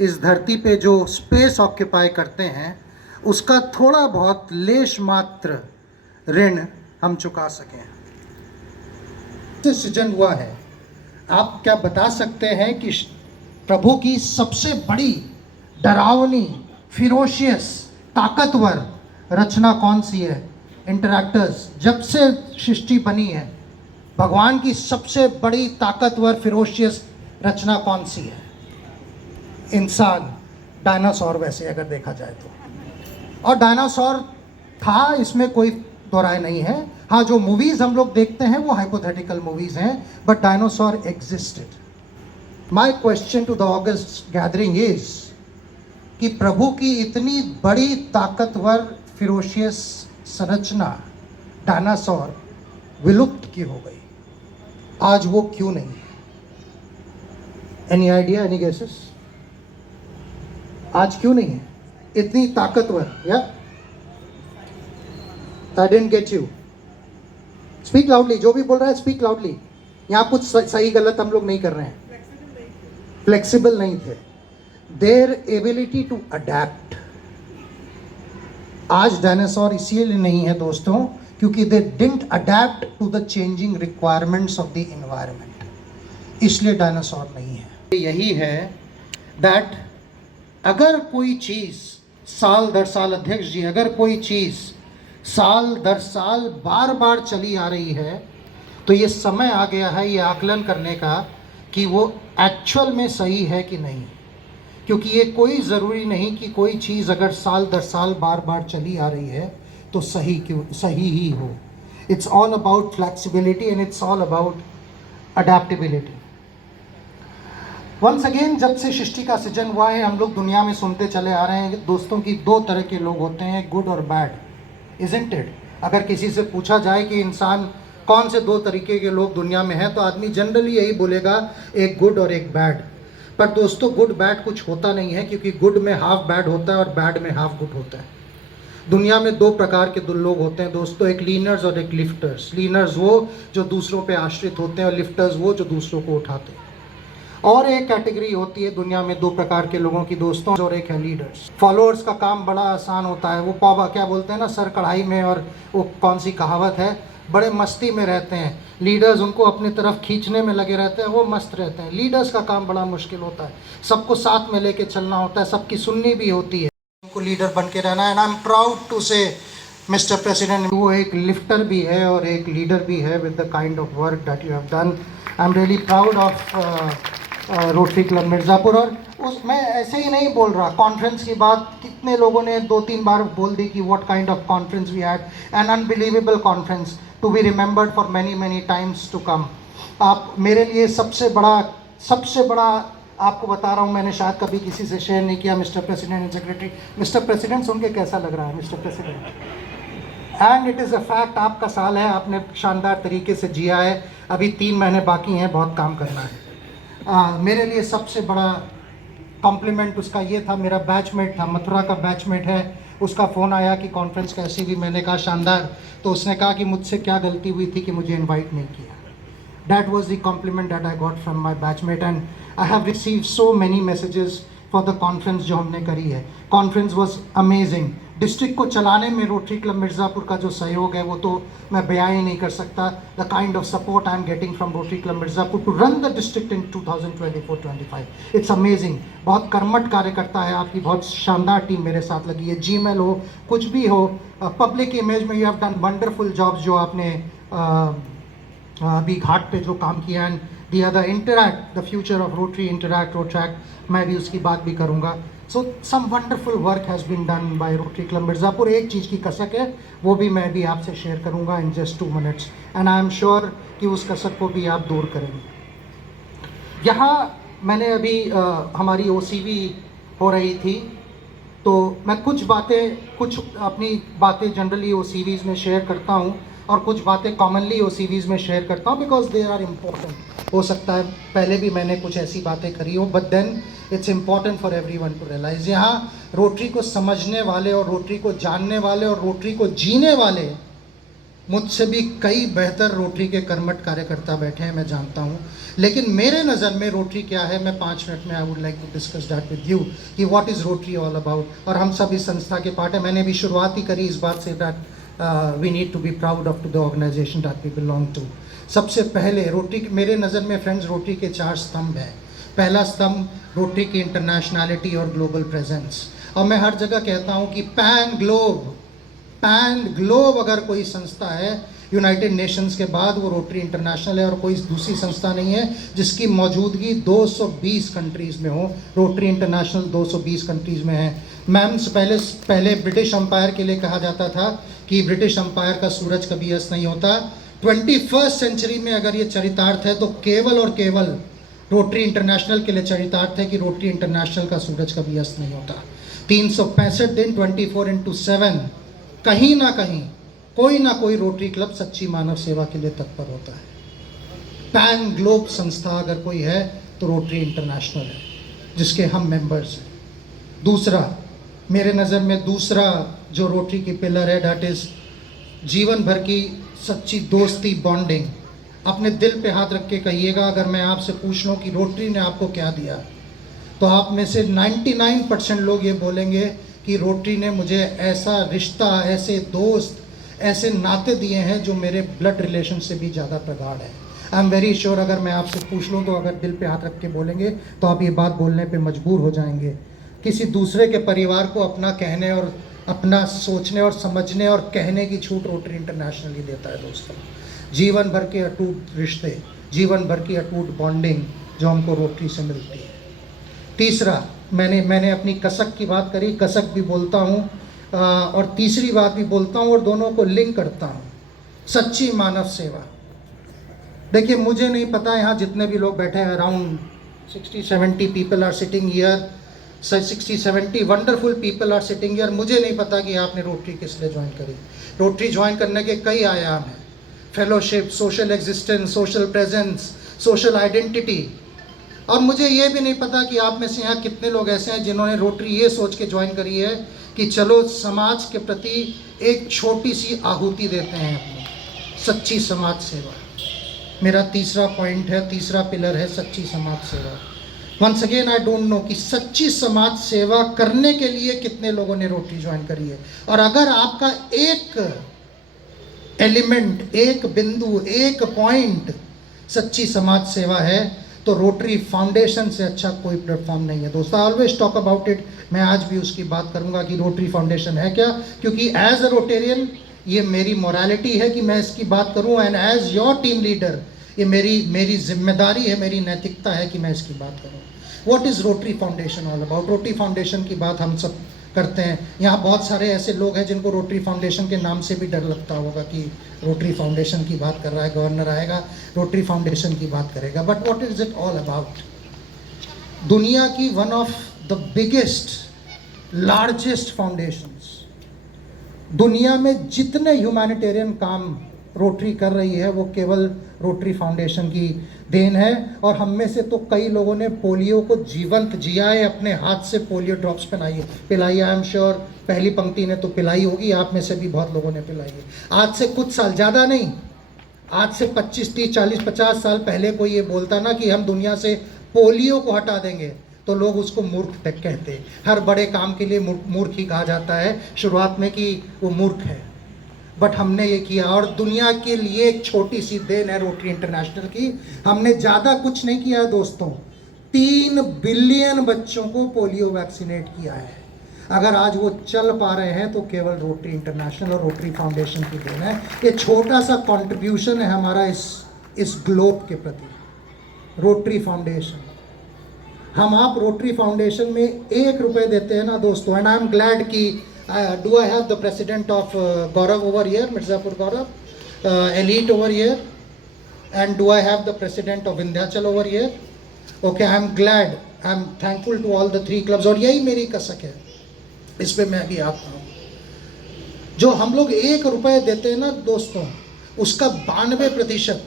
इस धरती पे जो स्पेस ऑक्यूपाई करते हैं उसका थोड़ा बहुत लेश मात्र ऋण हम चुका सकें. सृजन हुआ है. आप क्या बता सकते हैं कि प्रभु की सबसे बड़ी, डरावनी, फिरोशियस, ताकतवर रचना कौन सी है? इंटरैक्टर्स. जब से सृष्टि बनी है, भगवान की सबसे बड़ी, ताकतवर, फिरोशियस रचना कौन सी है? इंसान, डायनासोर. वैसे अगर देखा जाए तो, और डायनासोर था, इसमें कोई दो राय नहीं है. हाँ, जो मूवीज़ हम लोग देखते हैं वो हाइपोथेटिकल मूवीज़ हैं, but dinosaur existed. My question to the august gathering is कि प्रभु की इतनी बड़ी, ताकतवर, फिरोशियस संरचना डायनासोर विलुप्त क्यों हो गई? आज वो क्यों नहीं है? Any idea, any guesses? आज क्यों नहीं है इतनी ताकतवर? या I didn't get you. Speak loudly. जो भी बोल रहा है स्पीक लाउडली. यहाँ कुछ सही गलत हम लोग नहीं कर रहे हैं. फ्लेक्सिबल नहीं थे. Their ability to adapt. आज डायनासोर इसीलिए नहीं है दोस्तों क्योंकि they didn't adapt to the changing requirements of the environment. इसलिए डायनासोर नहीं है. यही है दैट अगर कोई चीज़ साल दर साल, अध्यक्ष जी, अगर कोई चीज़ साल दर साल बार बार चली आ रही है तो ये समय आ गया है ये आकलन करने का कि वो एक्चुअल में सही है कि नहीं. क्योंकि ये कोई ज़रूरी नहीं कि कोई चीज़ अगर साल दर साल बार बार चली आ रही है तो सही ही हो. It's all about flexibility and it's all about adaptability. Once again जब से सृष्टि का सृजन हुआ है हम लोग दुनिया में सुनते चले आ रहे हैं कि दोस्तों की दो तरह के लोग होते हैं, गुड और बैड, इजंट इट? अगर किसी से पूछा जाए कि इंसान कौन से दो तरीके के लोग दुनिया में हैं तो आदमी जनरली यही बोलेगा, एक गुड और एक बैड। पर दोस्तों गुड बैड कुछ होता नहीं है, क्योंकि गुड में हाफ बैड होता है और बैड में हाफ गुड होता है। दुनिया में दो प्रकार के दो लोग होते हैं दोस्तों, एक लीनर्स और एक लिफ्टर्स। लीनर्स वो जो दूसरों पे आश्रित होते हैं और लिफ्टर्स वो जो दूसरों को उठाते हैं। और एक कैटेगरी होती है दुनिया में दो प्रकार के लोगों की दोस्तों, और एक है लीडर्स। फॉलोअर्स का काम बड़ा आसान होता है, वो पावा क्या बोलते हैं ना, सर कढ़ाई में, और वो कौन सी कहावत है, बड़े मस्ती में रहते हैं। लीडर्स उनको अपनी तरफ खींचने में लगे रहते हैं, वो मस्त रहते हैं। लीडर्स का काम बड़ा मुश्किल होता है, सबको साथ में लेके चलना होता है, सबकी सुननी भी होती है, उनको लीडर बन के रहना है। And I am proud to say Mister President, वो एक लिफ्टर भी है और एक लीडर भी है with the kind of work that you have done. I am really proud of Rotary Club Mirzapur. और मैं ऐसे ही नहीं बोल रहा, कॉन्फ्रेंस की बात कितने लोगों ने 2-3 बार बोल दी कि what kind of conference we had, an unbelievable conference to be remembered for many times to come. आप मेरे लिए सबसे बड़ा आपको बता रहा हूँ, मैंने शायद कभी किसी से शेयर नहीं किया, mister president and secretary. Mister president सुन के कैसा लग रहा है mister president? And it is a fact, आपका साल है, आपने शानदार तरीके से जिया है, अभी 3 महीने बाकी हैं, बहुत काम करना है। मेरे लिए सबसे बड़ा कॉम्प्लीमेंट उसका ये था, मेरा बैचमेट था, मथुरा का बैचमेट है, उसका फ़ोन आया कि कॉन्फ्रेंस कैसी हुई, मैंने कहा शानदार, तो उसने कहा कि मुझसे क्या गलती हुई थी कि मुझे इनवाइट नहीं किया। That was the compliment that I got from my batchmate, and I have received so many messages for the conference जो हमने करी है। Conference was amazing। डिस्ट्रिक्ट को चलाने में रोटरी क्लब मिर्ज़ापुर का जो सहयोग है वो तो मैं बयां ही नहीं कर सकता। The kind of support I am getting from Rotary Club Mirzapur to run the district in 2024-25, it's amazing. बहुत कर्मठ कार्यकर्ता है आपकी, बहुत शानदार टीम मेरे साथ लगी है। जीमेल हो, कुछ भी हो, पब्लिक इमेज में you have done wonderful jobs जो आपने अभी घाट पे जो काम किया। And the other Interact, the future of Rotary Interact Rotaract, मैं भी उसकी बात भी करूँगा। So some wonderful work has been done by Rotary Club Mirzapur. एक चीज़ की कसक है, वो भी मैं भी आपसे शेयर करूँगा in just 2 minutes, and I am sure कि उस कसक को भी आप दूर करेंगे। यहाँ मैंने अभी हमारी OCV हो रही थी, तो मैं कुछ अपनी बातें जनरली OCVs में शेयर करता हूँ और कुछ बातें कॉमनली OCVs में शेयर करता हूँ, बिकॉज दे आर इम्पोर्टेंट। हो सकता है पहले भी मैंने कुछ ऐसी बातें करी हो, but then it's important for everyone to realise. यहाँ रोटरी को समझने वाले और रोटरी को जानने वाले और रोटरी को जीने वाले मुझसे भी कई बेहतर रोटरी के कर्मठ कार्यकर्ता बैठे हैं, मैं जानता हूँ। लेकिन मेरे नज़र में रोटरी क्या है, मैं 5 मिनट में I would like to discuss that with you कि what is Rotary all about. और हम सब इस संस्था के पार्ट है। मैंने भी शुरुआत ही करी इस बात से that we need to be proud of to the organisation that we belong to. सबसे पहले रोटरी, मेरे नज़र में फ्रेंड्स, रोटरी के 4 स्तंभ हैं। पहला स्तंभ रोटरी की इंटरनेशनैलिटी और ग्लोबल प्रेजेंस। और मैं हर जगह कहता हूँ कि पैन ग्लोब अगर कोई संस्था है यूनाइटेड नेशंस के बाद, वो रोटरी इंटरनेशनल है, और कोई दूसरी संस्था नहीं है जिसकी मौजूदगी 220 कंट्रीज़ में हो। रोटरी इंटरनेशनल 220 कंट्रीज़ में है। मैम्स पहले ब्रिटिश अम्पायर के लिए कहा जाता था कि ब्रिटिश अम्पायर का सूरज कभी अस्त नहीं होता। 21st सेंचुरी में अगर ये चरितार्थ है तो केवल और केवल रोटरी इंटरनेशनल के लिए चरितार्थ है कि रोटरी इंटरनेशनल का सूरज कभी अस्त नहीं होता। 365 दिन 24/7 कहीं ना कहीं कोई ना कोई रोटरी क्लब सच्ची मानव सेवा के लिए तत्पर होता है। पैन ग्लोब संस्था अगर कोई है तो रोटरी इंटरनेशनल है, जिसके हम मेंबर्स हैं। दूसरा, मेरे नज़र में दूसरा जो रोटरी की पिलर है, दैट इज़ जीवन भर की सच्ची दोस्ती, बॉन्डिंग। अपने दिल पे हाथ रख के कहिएगा, अगर मैं आपसे पूछ लूँ कि रोटरी ने आपको क्या दिया, तो आप में से 99% लोग ये बोलेंगे कि रोटरी ने मुझे ऐसा रिश्ता, ऐसे दोस्त, ऐसे नाते दिए हैं जो मेरे ब्लड रिलेशन से भी ज़्यादा प्रगाढ़ है। आई एम वेरी श्योर, अगर मैं आपसे पूछ लूँ तो अगर दिल पे हाथ रख के बोलेंगे तो आप ये बात बोलने पे मजबूर हो जाएंगे। किसी दूसरे के परिवार को अपना कहने और अपना सोचने और समझने और कहने की छूट रोटरी इंटरनेशनल ही देता है दोस्तों। जीवन भर के अटूट रिश्ते, जीवन भर की अटूट बॉन्डिंग जो हमको रोटरी से मिलती है। तीसरा, मैंने अपनी कसक की बात करी, कसक भी बोलता हूँ और तीसरी बात भी बोलता हूँ और दोनों को लिंक करता हूँ, सच्ची मानव सेवा। देखिए, मुझे नहीं पता यहाँ जितने भी लोग बैठे हैं around 60-70 people are sitting here. 60-70 wonderful people are sitting here. मुझे नहीं पता कि आपने रोटरी किस लिए ज्वाइन करी. रोटरी ज्वाइन करने के कई आयाम हैं. Fellowship, social existence, social presence, social identity. और मुझे ये भी नहीं पता कि आप में से यहाँ कितने लोग ऐसे हैं जिन्होंने रोटरी ये सोच के ज्वाइन करी है कि चलो समाज के प्रति एक छोटी सी आहुति देते हैं अपनी. सच्ची समाज सेवा मेरा तीसरा पॉइंट है, तीसरा पिलर है सच्ची समाज सेवा. Once again I don't know कि सच्ची समाज सेवा करने के लिए कितने लोगों ने रोटरी ज्वाइन करी है. और अगर आपका एक एलिमेंट, एक बिंदु, एक पॉइंट सच्ची समाज सेवा है तो रोटरी फाउंडेशन से अच्छा कोई प्लेटफॉर्म नहीं है. दोस्तों, I always talk about it. मैं आज भी उसकी बात करूंगा कि रोटरी फाउंडेशन है क्या, क्योंकि एज अ रोटेरियन ये मेरी मोरालिटी है कि मैं इसकी बात करूं. And as your team leader ये मेरी जिम्मेदारी है, मेरी नैतिकता है कि मैं इसकी बात करूं. What is rotary foundation all about? Rotary foundation की बात हम सब करते हैं. यहाँ बहुत सारे ऐसे लोग हैं जिनको रोटरी फाउंडेशन के नाम से भी डर लगता होगा कि रोटरी फाउंडेशन की बात कर रहा है, गवर्नर आएगा रोटरी फाउंडेशन की बात करेगा. But what is it all about? दुनिया की one of the biggest, largest foundations, दुनिया में जितने ह्यूमैनिटेरियन काम रोटरी कर रही है वो केवल रोटरी फाउंडेशन की देन है. और हम में से तो कई लोगों ने पोलियो को जीवंत जिया है, अपने हाथ से पोलियो ड्रॉप्स पिलाई. आई एम श्योर पहली पंक्ति ने तो पिलाई होगी, आप में से भी बहुत लोगों ने पिलाई है. आज से कुछ साल, ज़्यादा नहीं, आज से 25, 30, 40, 50 साल पहले कोई ये बोलता ना कि हम दुनिया से पोलियो को हटा देंगे तो लोग उसको मूर्ख तक कहते. हर बड़े काम के लिए मूर्ख ही कहा जाता है शुरुआत में कि वो मूर्ख है. बट हमने ये किया और दुनिया के लिए एक छोटी सी देन है रोटरी इंटरनेशनल की. हमने ज़्यादा कुछ नहीं किया दोस्तों, 3 बिलियन बच्चों को पोलियो वैक्सीनेट किया है. अगर आज वो चल पा रहे हैं तो केवल रोटरी इंटरनेशनल और रोटरी फाउंडेशन की देन है. ये छोटा सा कंट्रीब्यूशन है हमारा इस ग्लोब के प्रति. रोटरी फाउंडेशन, हम आप रोटरी फाउंडेशन में 1 रुपये देते हैं ना दोस्तों. एंड आई एम ग्लैड कि do I have the president of Gaurav over here, Mirzapur Gaurav, elite over here, and do I have the president of Vindhyachal over here? Okay, I am glad, I am thankful to all the 3 clubs. और यही मेरी कसक है, इस पे मैं भी आता हूँ. जो हम लोग 1 रुपये देते हैं ना दोस्तों, उसका 92%,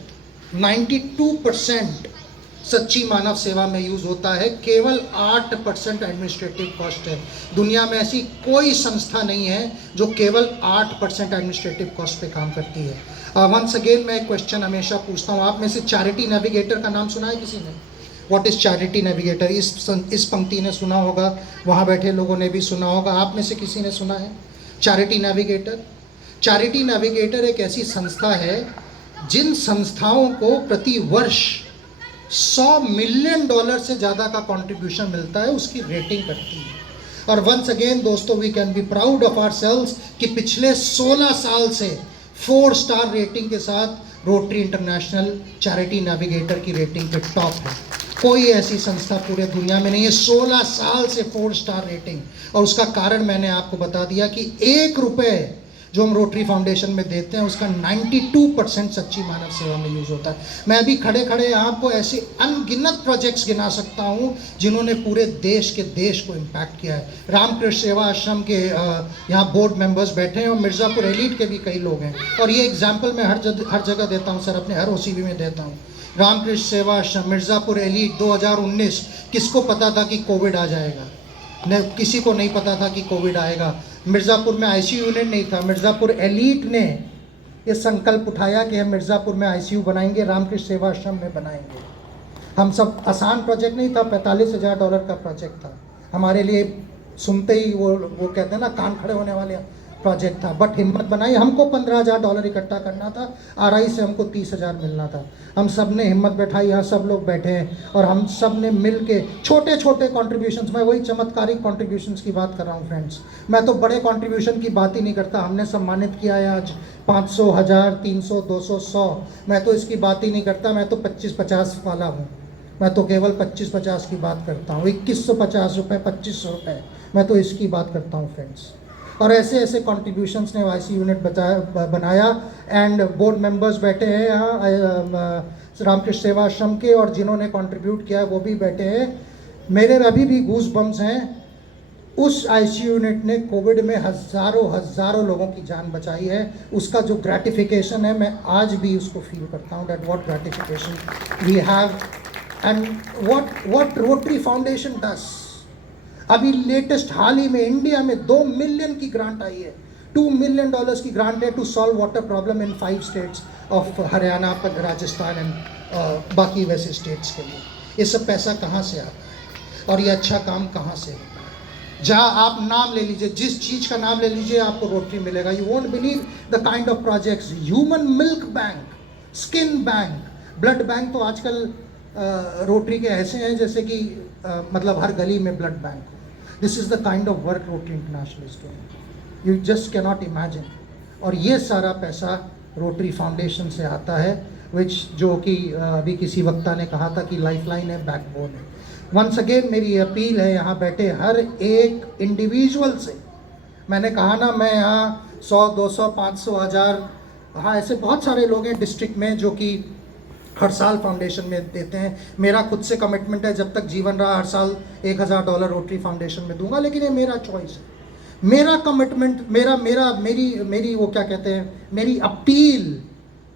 92% सच्ची मानव सेवा में यूज़ होता है. केवल 8% एडमिनिस्ट्रेटिव कॉस्ट है. दुनिया में ऐसी कोई संस्था नहीं है जो केवल 8% एडमिनिस्ट्रेटिव कॉस्ट पे काम करती है. वंस अगेन मैं एक क्वेश्चन हमेशा पूछता हूँ, आप में से चैरिटी नेविगेटर का नाम सुना है किसी ने? What is charity navigator? इस पंक्ति ने सुना होगा, वहाँ बैठे लोगों ने भी सुना होगा. आप में से किसी ने सुना है चैरिटी नेविगेटर? चैरिटी नेविगेटर एक ऐसी संस्था है जिन संस्थाओं को प्रति वर्ष $100 मिलियन से ज़्यादा का कंट्रीब्यूशन मिलता है, उसकी रेटिंग करती है. और वंस अगेन दोस्तों, we can be proud of ourselves कि पिछले 16 साल से 4 स्टार रेटिंग के साथ रोटरी इंटरनेशनल चैरिटी नेविगेटर की रेटिंग पे टॉप है. कोई ऐसी संस्था पूरे दुनिया में नहीं है. 16 साल से 4 स्टार रेटिंग. और उसका कारण मैंने आपको बता दिया कि 1 रुपये जो हम रोटरी फाउंडेशन में देते हैं उसका 92% सच्ची मानव सेवा में यूज़ होता है. मैं अभी खड़े खड़े आपको ऐसे अनगिनत प्रोजेक्ट्स गिना सकता हूँ जिन्होंने पूरे देश को इम्पैक्ट किया है. रामकृष्ण सेवा आश्रम के यहाँ बोर्ड मेंबर्स बैठे हैं और मिर्ज़ापुर एलीट के भी कई लोग हैं. और ये एग्जाम्पल मैं हर जगह देता हूँ सर, अपने हर OCV में देता हूँ. रामकृष्ण सेवा आश्रम, मिर्ज़ापुर एलीट 2019, किसको पता था कि कोविड आ जाएगा? न किसी को नहीं पता था कि कोविड आएगा. मिर्ज़ापुर में ICU यूनिट नहीं था. मिर्ज़ापुर एलीट ने ये संकल्प उठाया कि हम मिर्ज़ापुर में ICU बनाएंगे, रामकृष्ण सेवा आश्रम में बनाएंगे. हम सब, आसान प्रोजेक्ट नहीं था, $45,000 का प्रोजेक्ट था हमारे लिए. सुनते ही वो कहते हैं ना, कान खड़े होने वाले प्रोजेक्ट था. बट हिम्मत बनाई. हमको $15,000 इकट्ठा करना था, RI से हमको 30,000 मिलना था. हम सब ने हिम्मत बैठाई. यहाँ सब लोग बैठे हैं और हम सब ने मिल के छोटे छोटे कॉन्ट्रीब्यूशंस, मैं वही चमत्कारिक कॉन्ट्रीब्यूशंस की बात कर रहा हूँ फ्रेंड्स. मैं तो बड़े कॉन्ट्रीब्यूशन की बात ही नहीं करता. हमने सम्मानित किया है आज 500, 1000, 300, 200, 100. मैं तो इसकी बात ही नहीं करता. मैं तो 25-50 वाला हूँ. मैं तो केवल 25-50 की बात करता हूँ. 2150 रुपये, 2500 रुपये, मैं तो इसकी बात करता हूँ फ्रेंड्स. और ऐसे ऐसे कॉन्ट्रीब्यूशंस ने ICU यूनिट बनाया. एंड बोर्ड मेंबर्स बैठे हैं यहाँ, रामकृष्ण सेवा आश्रम के, और जिन्होंने कंट्रीब्यूट किया है वो भी बैठे हैं। मेरे अभी भी गूज बम्स हैं। उस आईसीयू यूनिट ने कोविड में हज़ारों लोगों की जान बचाई है। उसका जो ग्रेटिफिकेशन है, मैं आज भी उसको फील करता हूँ, that what gratification we have and what Rotary Foundation does. अभी लेटेस्ट हाल ही में इंडिया में 2 मिलियन की ग्रांट आई है, $2 मिलियन की ग्रांट है to solve water problem in 5 states of Haryana, Rajasthan and बाकी वैसे स्टेट्स के लिए। ये सब पैसा कहाँ से आता है और ये अच्छा काम कहाँ से होता है? जहाँ आप नाम ले लीजिए, जिस चीज़ का नाम ले लीजिए आपको रोटरी मिलेगा। You won't believe the kind of projects, human milk bank, skin bank, blood bank तो आजकल रोटरी के ऐसे हैं जैसे कि मतलब हर गली में ब्लड बैंक हो। This is the kind of work rotary international is doing, you just can not imagine. और ये सारा पैसा रोटरी फाउंडेशन से आता है, विच जो कि अभी किसी वक्ता ने कहा था कि लाइफलाइन है, बैकबोन है। वंस अगेन मेरी अपील है यहाँ बैठे हर एक इंडिविजुअल से। मैंने कहा ना, मैं यहाँ 100, 200, 500, 1000, हाँ ऐसे बहुत सारे लोग हैं डिस्ट्रिक्ट में जो कि हर साल फाउंडेशन में देते हैं। मेरा खुद से कमिटमेंट है, जब तक जीवन रहा हर साल $1000 रोटरी फाउंडेशन में दूंगा, लेकिन ये मेरा चॉइस है, मेरा कमिटमेंट, मेरी वो क्या कहते हैं, मेरी अपील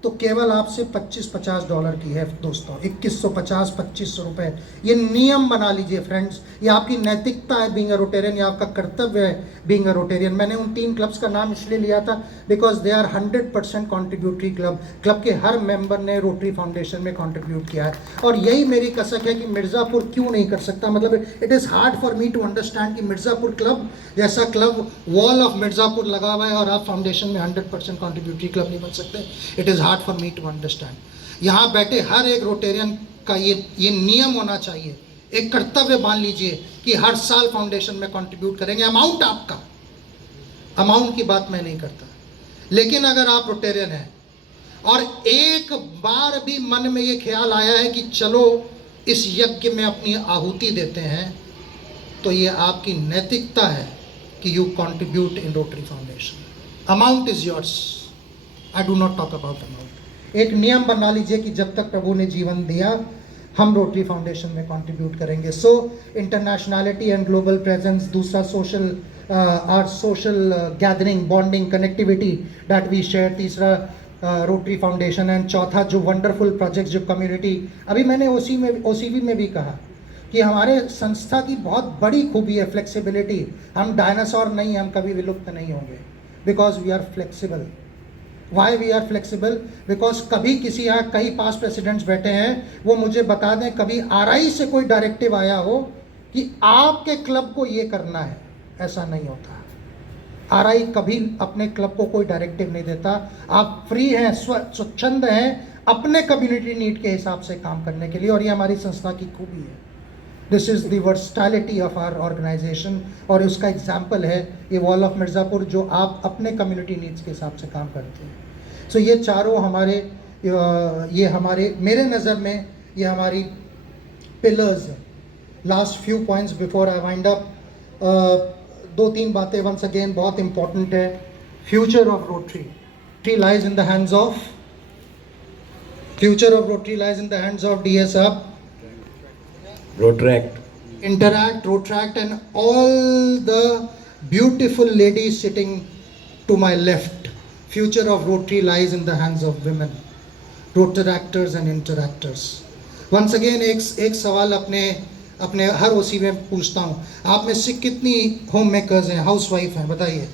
तो केवल आपसे $25-50 की है दोस्तों। 2150, 2500 रुपये, ये नियम बना लीजिए फ्रेंड्स। ये आपकी नैतिकता है बीइंग अ रोटेरियन, ये आपका कर्तव्य है बीइंग अ रोटेरियन। मैंने उन 3 क्लब्स का नाम इसलिए लिया था because they are 100% contributory club. Club के हर मेंबर ने रोटरी फाउंडेशन में कॉन्ट्रीब्यूट किया है, और यही मेरी कसक है कि मिर्ज़ापुर क्यों नहीं कर सकता। मतलब it is hard for me to understand कि मिर्ज़ापुर क्लब जैसा क्लब, वॉल ऑफ मिर्ज़ापुर लगा हुआ है, और आप फाउंडेशन में 100% कॉन्ट्रीब्यूटरी क्लब नहीं बन सकते। It is hard for me to understand. यहाँ बैठे हर एक रोटेरियन का ये नियम होना चाहिए, एक कर्तव्य मान लीजिए कि हर साल फाउंडेशन में कंट्रीब्यूट करेंगे। अमाउंट आपका, अमाउंट की बात मैं नहीं करता, लेकिन अगर आप रोटेरियन हैं और एक बार भी मन में ये ख्याल आया है कि चलो इस यज्ञ में अपनी आहुति देते हैं, तो ये आपकी नैतिकता है कि you contribute in rotary foundation. Amount is yours, I do not talk about amount. एक नियम बना लीजिए कि जब तक प्रभु ने जीवन दिया हम रोटरी फाउंडेशन में कंट्रीब्यूट करेंगे। So internationality and global presence, दूसरा social or social gathering, bonding, connectivity that we share, तीसरा रोटरी फाउंडेशन, एंड चौथा जो वंडरफुल प्रोजेक्ट्स, जो कम्युनिटी। अभी मैंने ओसीबी में भी कहा कि हमारे संस्था की बहुत बड़ी खूबी है फ्लेक्सिबिलिटी। हम डायनासोर नहीं, हम कभी विलुप्त नहीं होंगे, because we are flexible. Why we are flexible? Because कभी किसी यहाँ कई पास्ट प्रेसिडेंट्स बैठे हैं, वो मुझे बता दें कभी आरआई से कोई डायरेक्टिव आया हो कि आपके क्लब को ये करना है, ऐसा नहीं होता। आरआई कभी अपने क्लब को कोई डायरेक्टिव नहीं देता। आप फ्री हैं, स्वच्छंद हैं अपने कम्युनिटी नीड के हिसाब से काम करने के लिए, और ये हमारी संस्था की खूबी है। This is the versatility of our organisation, और उसका एग्जाम्पल है ये वॉल ऑफ मिर्ज़ापुर, जो आप अपने कम्युनिटी नीड्स के हिसाब से काम करते हैं। सो ये चारों हमारे मेरे नज़र में ये हमारी पिलर्स हैं। Last few points before I wind up, 2-3 बातें वंस अगेन बहुत इंपॉर्टेंट है। Future of rotary lies in the hands of, future of rotary lies in the hands of DS Hub, Interact, Rotract, and all the beautiful ladies sitting to my left. Future of Rotary lies in the hands of women, Rotaractors and Interactors. Once again, एक सवाल अपने हर ओसी में पूछता हूँ, आप में से कितनी होम मेकर्स हैं, हाउस वाइफ हैं? बताइए,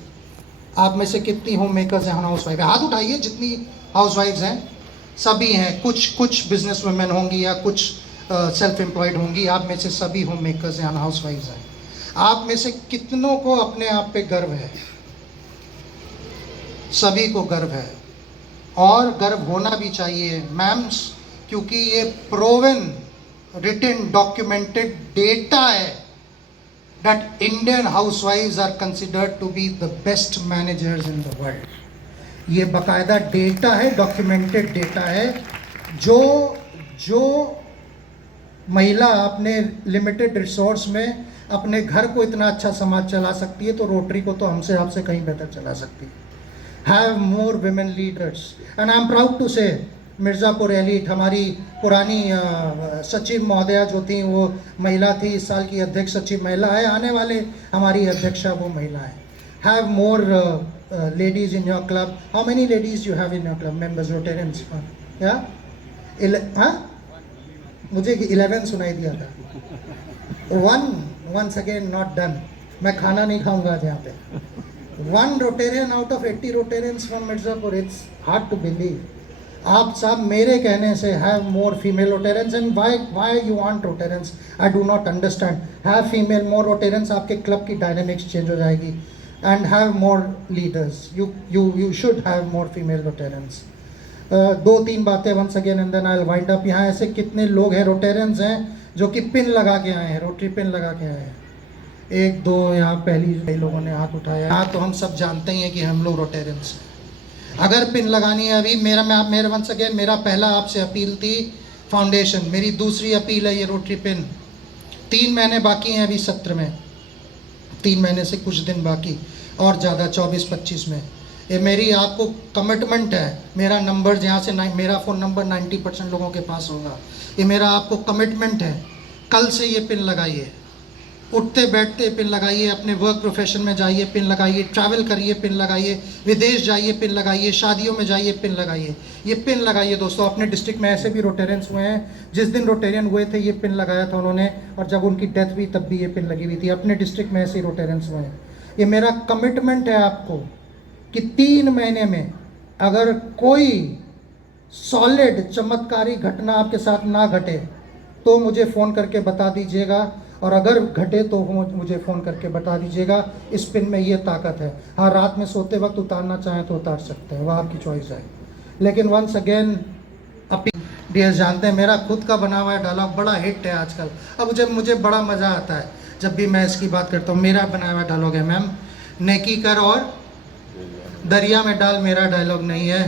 आप में से कितनी होम मेकर्स हैं, हाउस वाइफ हैं? हाथ उठाइए जितनी हाउस वाइफ्स हैं। सभी हैं, कुछ बिजनेस वुमेन होंगी या कुछ सेल्फ एम्प्लॉयड होंगी। आप में से सभी होम मेकर्स हैं, हाउस वाइफ्स हैं। आप में से कितनों को अपने आप पे गर्व है? सभी को गर्व है, और गर्व होना भी चाहिए मैम्स, क्योंकि ये प्रोवन, रिटन, डॉक्यूमेंटेड डेटा है दैट इंडियन हाउसवाइफ्स are considered to be the best managers in the world. ये बाकायदा डेटा है, डॉक्यूमेंटेड डेटा है। जो महिला अपने लिमिटेड रिसोर्स में अपने घर को इतना अच्छा समाज चला सकती है, तो रोटरी को तो हमसे आपसे कहीं बेहतर चला सकती है। Have more women leaders, and I am proud to say Mirzapur elite, हमारी पुरानी सचिव महोदया जो थी वो महिला थी, इस साल की अध्यक्ष सचिव महिला है, आने वाले हमारी अध्यक्षा वो महिला है. Have more ladies in your club. How many ladies you have in your club? Members, Rotarians? Yeah? हाँ? मुझे 11 सुनाई दिया था. Once again not done. मैं खाना नहीं खाऊंगा आज यहाँ पे. 1 Rotarian out of 80 Rotarians from Mirzapur. It's hard to believe. आप सब मेरे कहने से have more female Rotarians, and why you want Rotarians? I do not understand. Have female more Rotarians, आपके क्लब की dynamics change हो जाएगी. And have more leaders. You should have more female Rotarians. 2-3 बातें once again and then I'll wind up. यहाँ ऐसे कितने लोग हैं Rotarians हैं जो कि पिन लगा के आए हैं, रोटरी पिन लगा के आए हैं? 1-2 यहाँ पहली कई लोगों ने हाथ उठाया. हाँ, तो हम सब जानते ही हैं कि हम लोग Rotarians हैं. अगर पिन लगानी है अभी मेरा once again मेरा पहला आपसे अपील थी फाउंडेशन, मेरी दूसरी अपील है ये रोटरी पिन. 3 महीने बाकी हैं अभी सत्र में, 3 महीने से कुछ दिन बाकी और ज़्यादा 24-25 में. ये मेरी आपको कमिटमेंट है. मेरा नंबर यहाँ से मेरा फ़ोन नंबर 90% लोगों के पास होगा. ये मेरा आपको कमिटमेंट है. कल से ये पिन लगाइए, उठते बैठते पिन लगाइए, अपने वर्क प्रोफेशन में जाइए पिन लगाइए, ट्रैवल करिए पिन लगाइए, विदेश जाइए पिन लगाइए, शादियों में जाइए पिन लगाइए. ये पिन लगाइए दोस्तों. अपने डिस्ट्रिक्ट में ऐसे भी रोटेरियंस हुए हैं, जिस दिन रोटेरियन हुए थे ये पिन लगाया था उन्होंने, और जब उनकी डेथ हुई तब भी ये पिन लगी हुई थी. अपने डिस्ट्रिक्ट में ऐसे ही रोटेरियंस हुए हैं. ये मेरा कमिटमेंट है आपको कि 3 महीने में अगर कोई सॉलिड चमत्कारी घटना आपके साथ ना घटे तो मुझे फ़ोन करके बता दीजिएगा, और अगर घटे तो मुझे फ़ोन करके बता दीजिएगा. इस पिन में ये ताकत है. हाँ, रात में सोते वक्त उतारना चाहें तो उतार सकते हैं, वह आपकी चॉइस है. लेकिन वंस अगेन अपील, डियर जानते हैं मेरा खुद का बना हुआ डायलॉग बड़ा हिट है आजकल. अब मुझे बड़ा मज़ा आता है जब भी मैं इसकी बात करता हूँ. मेरा बनाया हुआ डायलॉग है मैम, नेकी कर और दरिया में डाल. मेरा डायलॉग नहीं है.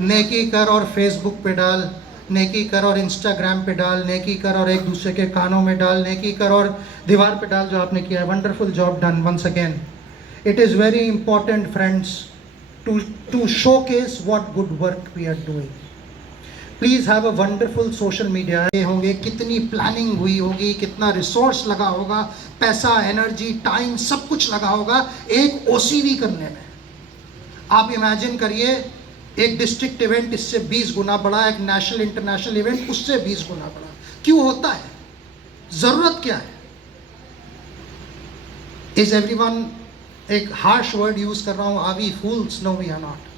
नेकी कर और फेसबुक पे डाल, नेकी कर और इंस्टाग्राम पे डाल, नेकी कर और एक दूसरे के कानों में डाल, नेकी कर और दीवार पे डाल, जो आपने किया है. Wonderful job done once again. It is very important friends to showcase what good work we are doing. Please have a wonderful social media. ये होंगे, कितनी प्लानिंग हुई होगी, कितना रिसोर्स लगा होगा, पैसा, एनर्जी, टाइम, सब कुछ लगा होगा एक OCV करने में. आप इमेजिन करिए, एक डिस्ट्रिक्ट इवेंट इससे 20 गुना बड़ा, एक नेशनल इंटरनेशनल इवेंट उससे 20 गुना बड़ा. क्यों होता है? ज़रूरत क्या है? इज एवरीवन, एक हार्श वर्ड यूज़ कर रहा हूँ, are we fools? No we are not.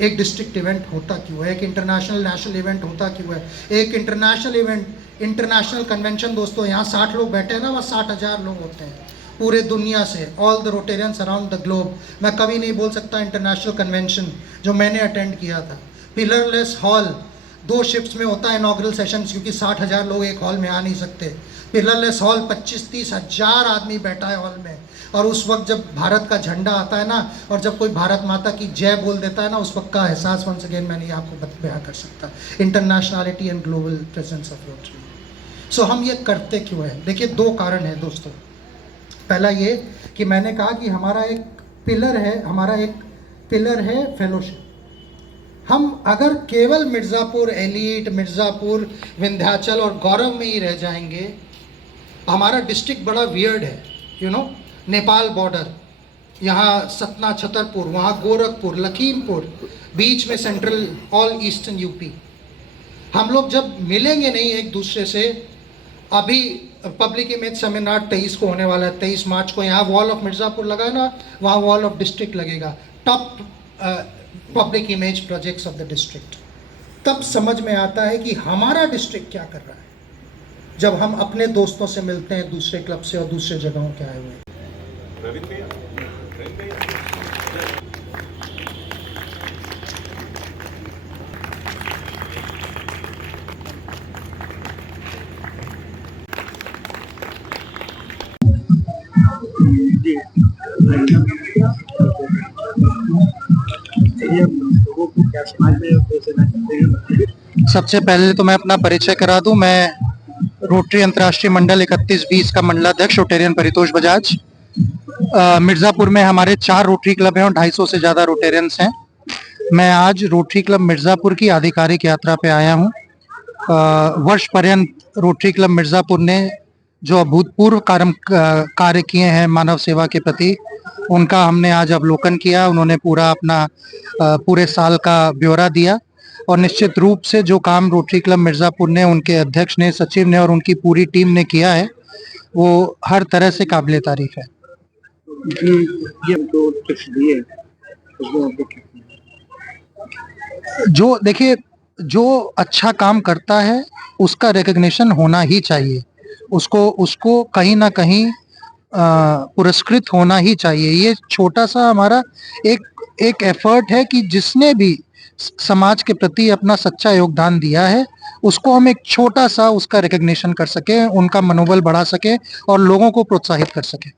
एक डिस्ट्रिक्ट इवेंट होता क्यों है? एक इंटरनेशनल नेशनल इवेंट होता क्यों है? एक इंटरनेशनल इवेंट, इंटरनेशनल कन्वेंशन दोस्तों, यहाँ 60 लोग बैठे हैं ना, वहाँ 60,000 लोग होते हैं पूरे दुनिया से, all the Rotarians around the globe. मैं कभी नहीं बोल सकता इंटरनेशनल कन्वेंशन जो मैंने अटेंड किया था, पिलरलेस हॉल, 2 शिफ्ट्स में होता है इनॉग्रल सेशंस, क्योंकि 60,000 लोग एक हॉल में आ नहीं सकते. पिलरलेस हॉल, 25-30 हज़ार आदमी बैठा है हॉल में. और उस वक्त जब भारत का झंडा आता है ना, और जब कोई भारत माता की जय बोल देता है ना, उस वक्त का एहसास वंस अगेन मैं नहीं आपको बयां कर सकता. Internationality and global presence of Rotary. So हम ये करते क्यों हैं? देखिए 2 कारण हैं दोस्तों. पहला ये कि मैंने कहा कि हमारा एक पिलर है फेलोशिप. हम अगर केवल मिर्ज़ापुर एलीट, मिर्ज़ापुर, विंध्याचल और गौरव में ही रह जाएंगे, हमारा डिस्ट्रिक्ट बड़ा वियर्ड है. नेपाल बॉर्डर, यहाँ सतना, छतरपुर, वहाँ गोरखपुर, लखीमपुर, बीच में सेंट्रल, ऑल ईस्टर्न यूपी. हम लोग जब मिलेंगे नहीं एक दूसरे से, अभी पब्लिक इमेज सेमिनार 23 को होने वाला है, 23 मार्च को. यहाँ वॉल ऑफ मिर्ज़ापुर लगा है ना, वहाँ वॉल ऑफ डिस्ट्रिक्ट लगेगा. Top public image projects of the district. तब समझ में आता है कि हमारा डिस्ट्रिक्ट क्या कर रहा है जब हम अपने दोस्तों से मिलते हैं, दूसरे क्लब से और दूसरे जगहों के आए हुए. सबसे पहले तो मैं अपना परिचय करा दूं. मैं रोटरी अंतर्राष्ट्रीय मंडल 3120 का मंडलाध्यक्ष रोटेरियन परितोष बजाज. मिर्ज़ापुर में हमारे 4 रोटरी क्लब हैं और 250 से ज़्यादा रोटेरियंस हैं. मैं आज रोटरी क्लब मिर्ज़ापुर की आधिकारिक यात्रा पे आया हूँ। वर्ष पर्यंत रोटरी क्लब मिर्ज़ापुर ने जो अभूतपूर्व कार्य किए हैं मानव सेवा के प्रति, उनका हमने आज अवलोकन किया। उन्होंने पूरा अपना पूरे साल का ब्यौरा दिया और निश्चित रूप से जो काम रोटरी क्लब मिर्ज़ापुर ने, उनके अध्यक्ष ने, सचिव ने और उनकी पूरी टीम ने किया है, वो हर तरह से काबिले तारीफ है। जो देखिए, जो अच्छा काम करता है उसका रिकग्निशन होना ही चाहिए, उसको कहीं ना कहीं पुरस्कृत होना ही चाहिए। ये छोटा सा हमारा एक एफर्ट है कि जिसने भी समाज के प्रति अपना सच्चा योगदान दिया है, उसको हम एक छोटा सा उसका रिकग्निशन कर सके, उनका मनोबल बढ़ा सके और लोगों को प्रोत्साहित कर सके।